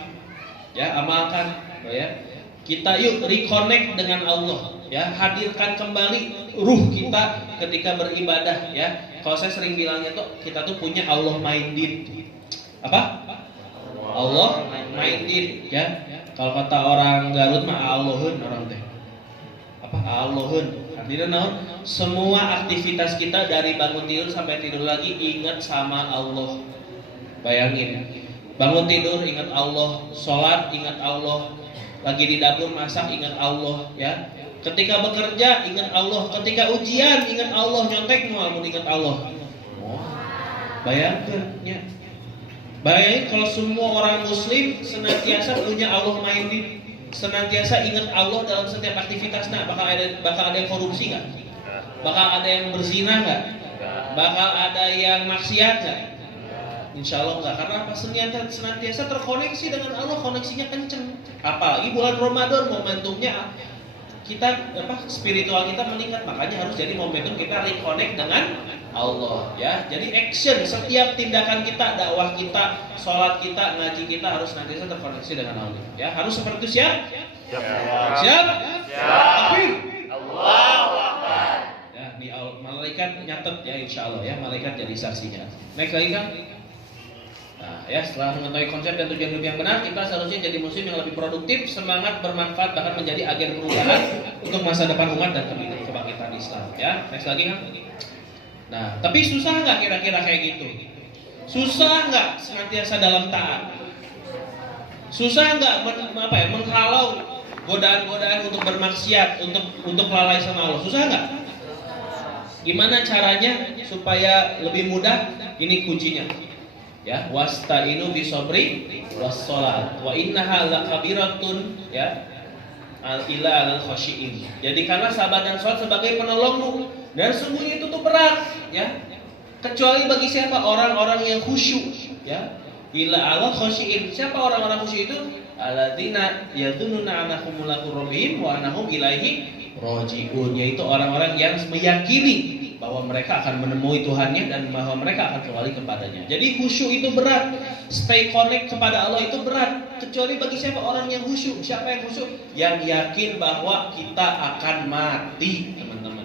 Ya, amalkan ya. Kita yuk reconnect dengan Allah ya, hadirkan kembali ruh kita ketika beribadah ya. Kalau saya sering bilangnya tuh kita tuh punya Allah minded. Apa? Allah minded ya. Kalau kata orang Garut mah Allahun orang teh. Apa? Allahun. Artinya semua aktivitas kita dari bangun tidur sampai tidur lagi ingat sama Allah. Bayangin. Bangun tidur ingat Allah, sholat ingat Allah, lagi di dapur masak ingat Allah ya. Ketika bekerja ingat Allah, ketika ujian ingat Allah, nyontek mau ingat Allah. Bayangkan ya. Bayangin kalau semua orang muslim senantiasa punya Allah minded, senantiasa ingat Allah dalam setiap aktivitas. Nah, bakal ada yang korupsi nggak? Bakal ada yang berzina nggak? Bakal ada yang maksiat nggak? Insya Allah enggak, karena apa? Senantiasa terkoneksi dengan Allah, koneksinya kenceng. Apalagi bulan Ramadan momentumnya kita spiritual kita meningkat, makanya harus jadi momentum kita reconnect dengan Allah ya. Jadi action, setiap tindakan kita, dakwah kita, sholat kita, ngaji kita harus senantiasa terkoneksi dengan Allah ya. Harus seperti itu, siap? Siap? Takbir. Allahu Akbar. Ya, di malaikat nyatet ya, insya Allah ya, malaikat jadi saksinya. Next lagi kan? Nah, ya setelah mengetahui konsep dan tujuan hidup yang benar, kita seharusnya jadi muslim yang lebih produktif, semangat, bermanfaat, bahkan menjadi agen perubahan untuk masa depan umat dan kebangkitan Islam. Ya, next lagi kan? Nah, tapi susah nggak kira-kira kayak gitu? Susah nggak senantiasa dalam taat? Susah nggak menghalau godaan-godaan untuk bermaksiat, untuk lalai sama Allah? Susah nggak? Gimana caranya supaya lebih mudah? Ini kuncinya. Ya, wasta'inu bisobri wassalat wa innaha lakabiratun ya ila alal khashiin. Jadi karena sabar dan salat sebagai penolongmu dan sungguhnya itu tuh berat ya. Kecuali bagi siapa? Orang-orang yang khusyuk ya. Ila alal khashiin. Siapa orang-orang khusyuk itu? Alladzina yadununa annahum mulaqu rabbihim wa annahum ilaihi raji'un, yaitu orang-orang yang meyakini bahwa mereka akan menemui Tuhannya dan bahwa mereka akan kembali kepadanya. Jadi khusyuk itu berat, stay connect kepada Allah itu berat. Kecuali bagi siapa orang yang khusyuk. Siapa yang khusyuk? Yang yakin bahwa kita akan mati, teman-teman.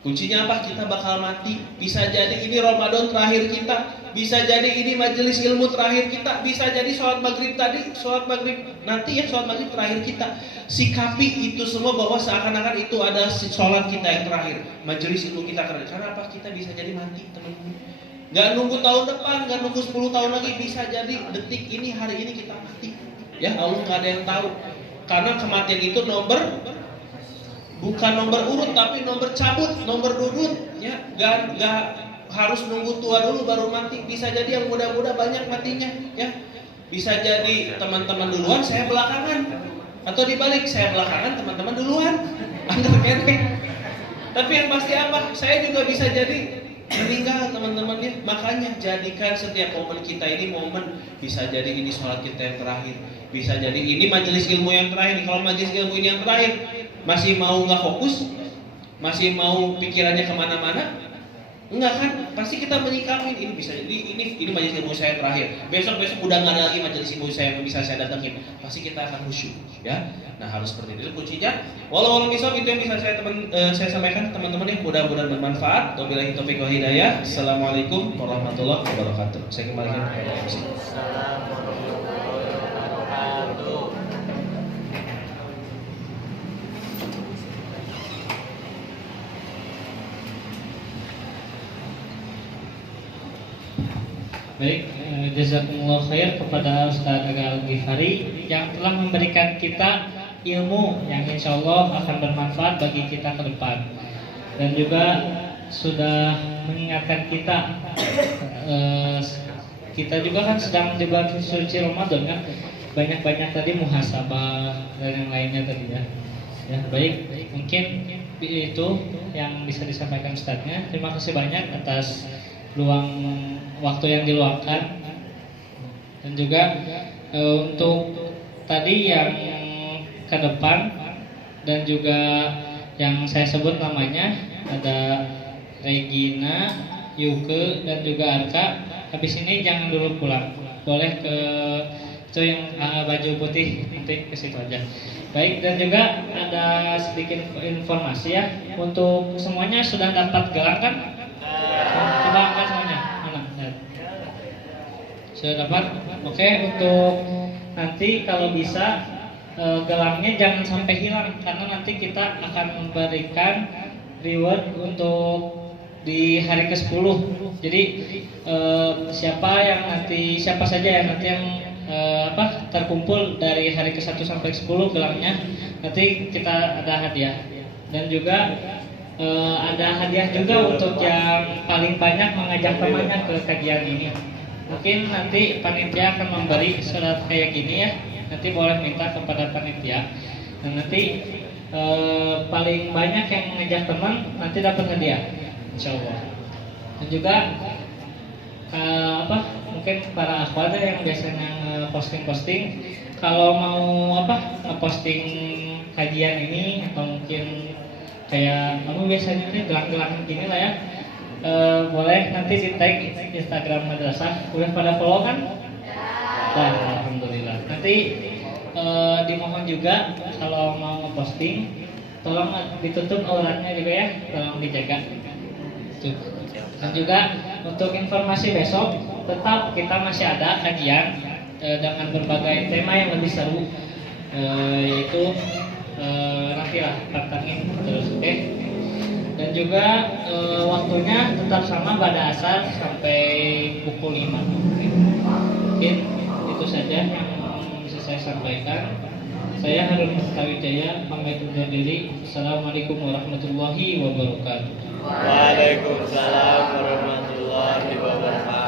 Kuncinya apa? Kita bakal mati. Bisa jadi ini Ramadan terakhir kita, bisa jadi ini majelis ilmu terakhir kita, bisa jadi sholat maghrib nanti ya, sholat maghrib terakhir kita. Sikapi itu semua bahwa seakan-akan itu ada sholat kita yang terakhir, majelis ilmu kita terakhir. Karena apa? Kita bisa jadi mati, teman-teman. Gak nunggu tahun depan, gak nunggu 10 tahun lagi, bisa jadi detik ini, hari ini kita mati. Ya Allah gak ada yang tahu. Karena kematian itu bukan nomor urut, tapi nomor cabut, nomor dudut. Ya, gak harus nunggu tua dulu baru mati. Bisa jadi yang muda-muda banyak matinya. Ya, bisa jadi teman-teman duluan, saya belakangan. Atau dibalik, saya belakangan, teman-teman duluan. Anggar kene. Tapi yang pasti apa? Saya juga bisa jadi meninggal, teman-teman ya. Makanya jadikan setiap momen kita ini momen, bisa jadi ini sholat kita yang terakhir, bisa jadi ini majelis ilmu yang terakhir. Kalau majelis ilmu ini yang terakhir, masih mau nggak fokus, masih mau pikirannya kemana-mana, enggak kan? Pasti kita menyikapi ini bisa jadi ini majelis ilmu saya terakhir. Besok udah nggak ada lagi majelis ilmu saya yang bisa saya datangin. Pasti kita akan khusyuk, ya. Nah harus seperti itu kuncinya. Walau misal itu yang bisa saya sampaikan teman-teman yang mudah-mudahan bermanfaat. Wabillahi taufiq wal hidayah. Assalamualaikum warahmatullahi wabarakatuh. Saya kembalikan. Baik, jazakumullah khair kepada Ustaz Aga Al-Ghifari yang telah memberikan kita ilmu yang insya Allah akan bermanfaat bagi kita ke depan, dan juga sudah mengingatkan kita. Kita juga kan sedang di bulan suci Ramadan kan, banyak-banyak tadi muhasabah dan yang lainnya tadi ya. Ya baik, mungkin itu yang bisa disampaikan Ustaznya. Terima kasih banyak atas waktu yang diluangkan, dan juga untuk tadi yang ke depan dan juga yang saya sebut namanya ada Regina, Yuke dan juga Arka. Habis ini jangan dulu pulang, boleh ke itu yang baju putih, nanti ke situ aja. Baik, dan juga ada sedikit informasi ya, untuk semuanya sudah dapat gelang kan? Coba angkat semuanya. Mana? Sudah dapat? Oke, untuk nanti kalau bisa gelangnya jangan sampai hilang, karena nanti kita akan memberikan reward untuk di hari ke-10. Jadi siapa saja yang nanti yang terkumpul dari hari ke-1 sampai 10 gelangnya, nanti kita ada hadiah. Dan juga ada hadiah juga untuk yang paling banyak mengajak temannya ke kajian ini. Mungkin nanti panitia akan memberi surat kayak gini ya. Nanti boleh minta kepada panitia. Dan nanti paling banyak yang mengajak teman nanti dapat hadiah, insya Allah. Dan juga mungkin para akhwat yang biasanya posting-posting, kalau mau posting kajian ini atau mungkin kayak kamu biasanya ini gelang-gelang gini lah ya, boleh nanti di tag Instagram madrasah. Udah pada follow kan? Dan alhamdulillah. Nanti dimohon juga kalau mau ngeposting, tolong ditutup auratnya juga ya, tolong dijaga. Tuh. Dan juga untuk informasi besok, tetap kita masih ada kajian dengan berbagai tema yang lebih seru, yaitu nantilah pantangin terus, oke? Dan juga waktunya tetap sama pada asar sampai pukul 5. Mungkin itu saja yang bisa saya sampaikan. Saya Harun Mustawijaya pamit undur diri. Assalamualaikum warahmatullahi wabarakatuh. Waalaikumsalam warahmatullahi wabarakatuh.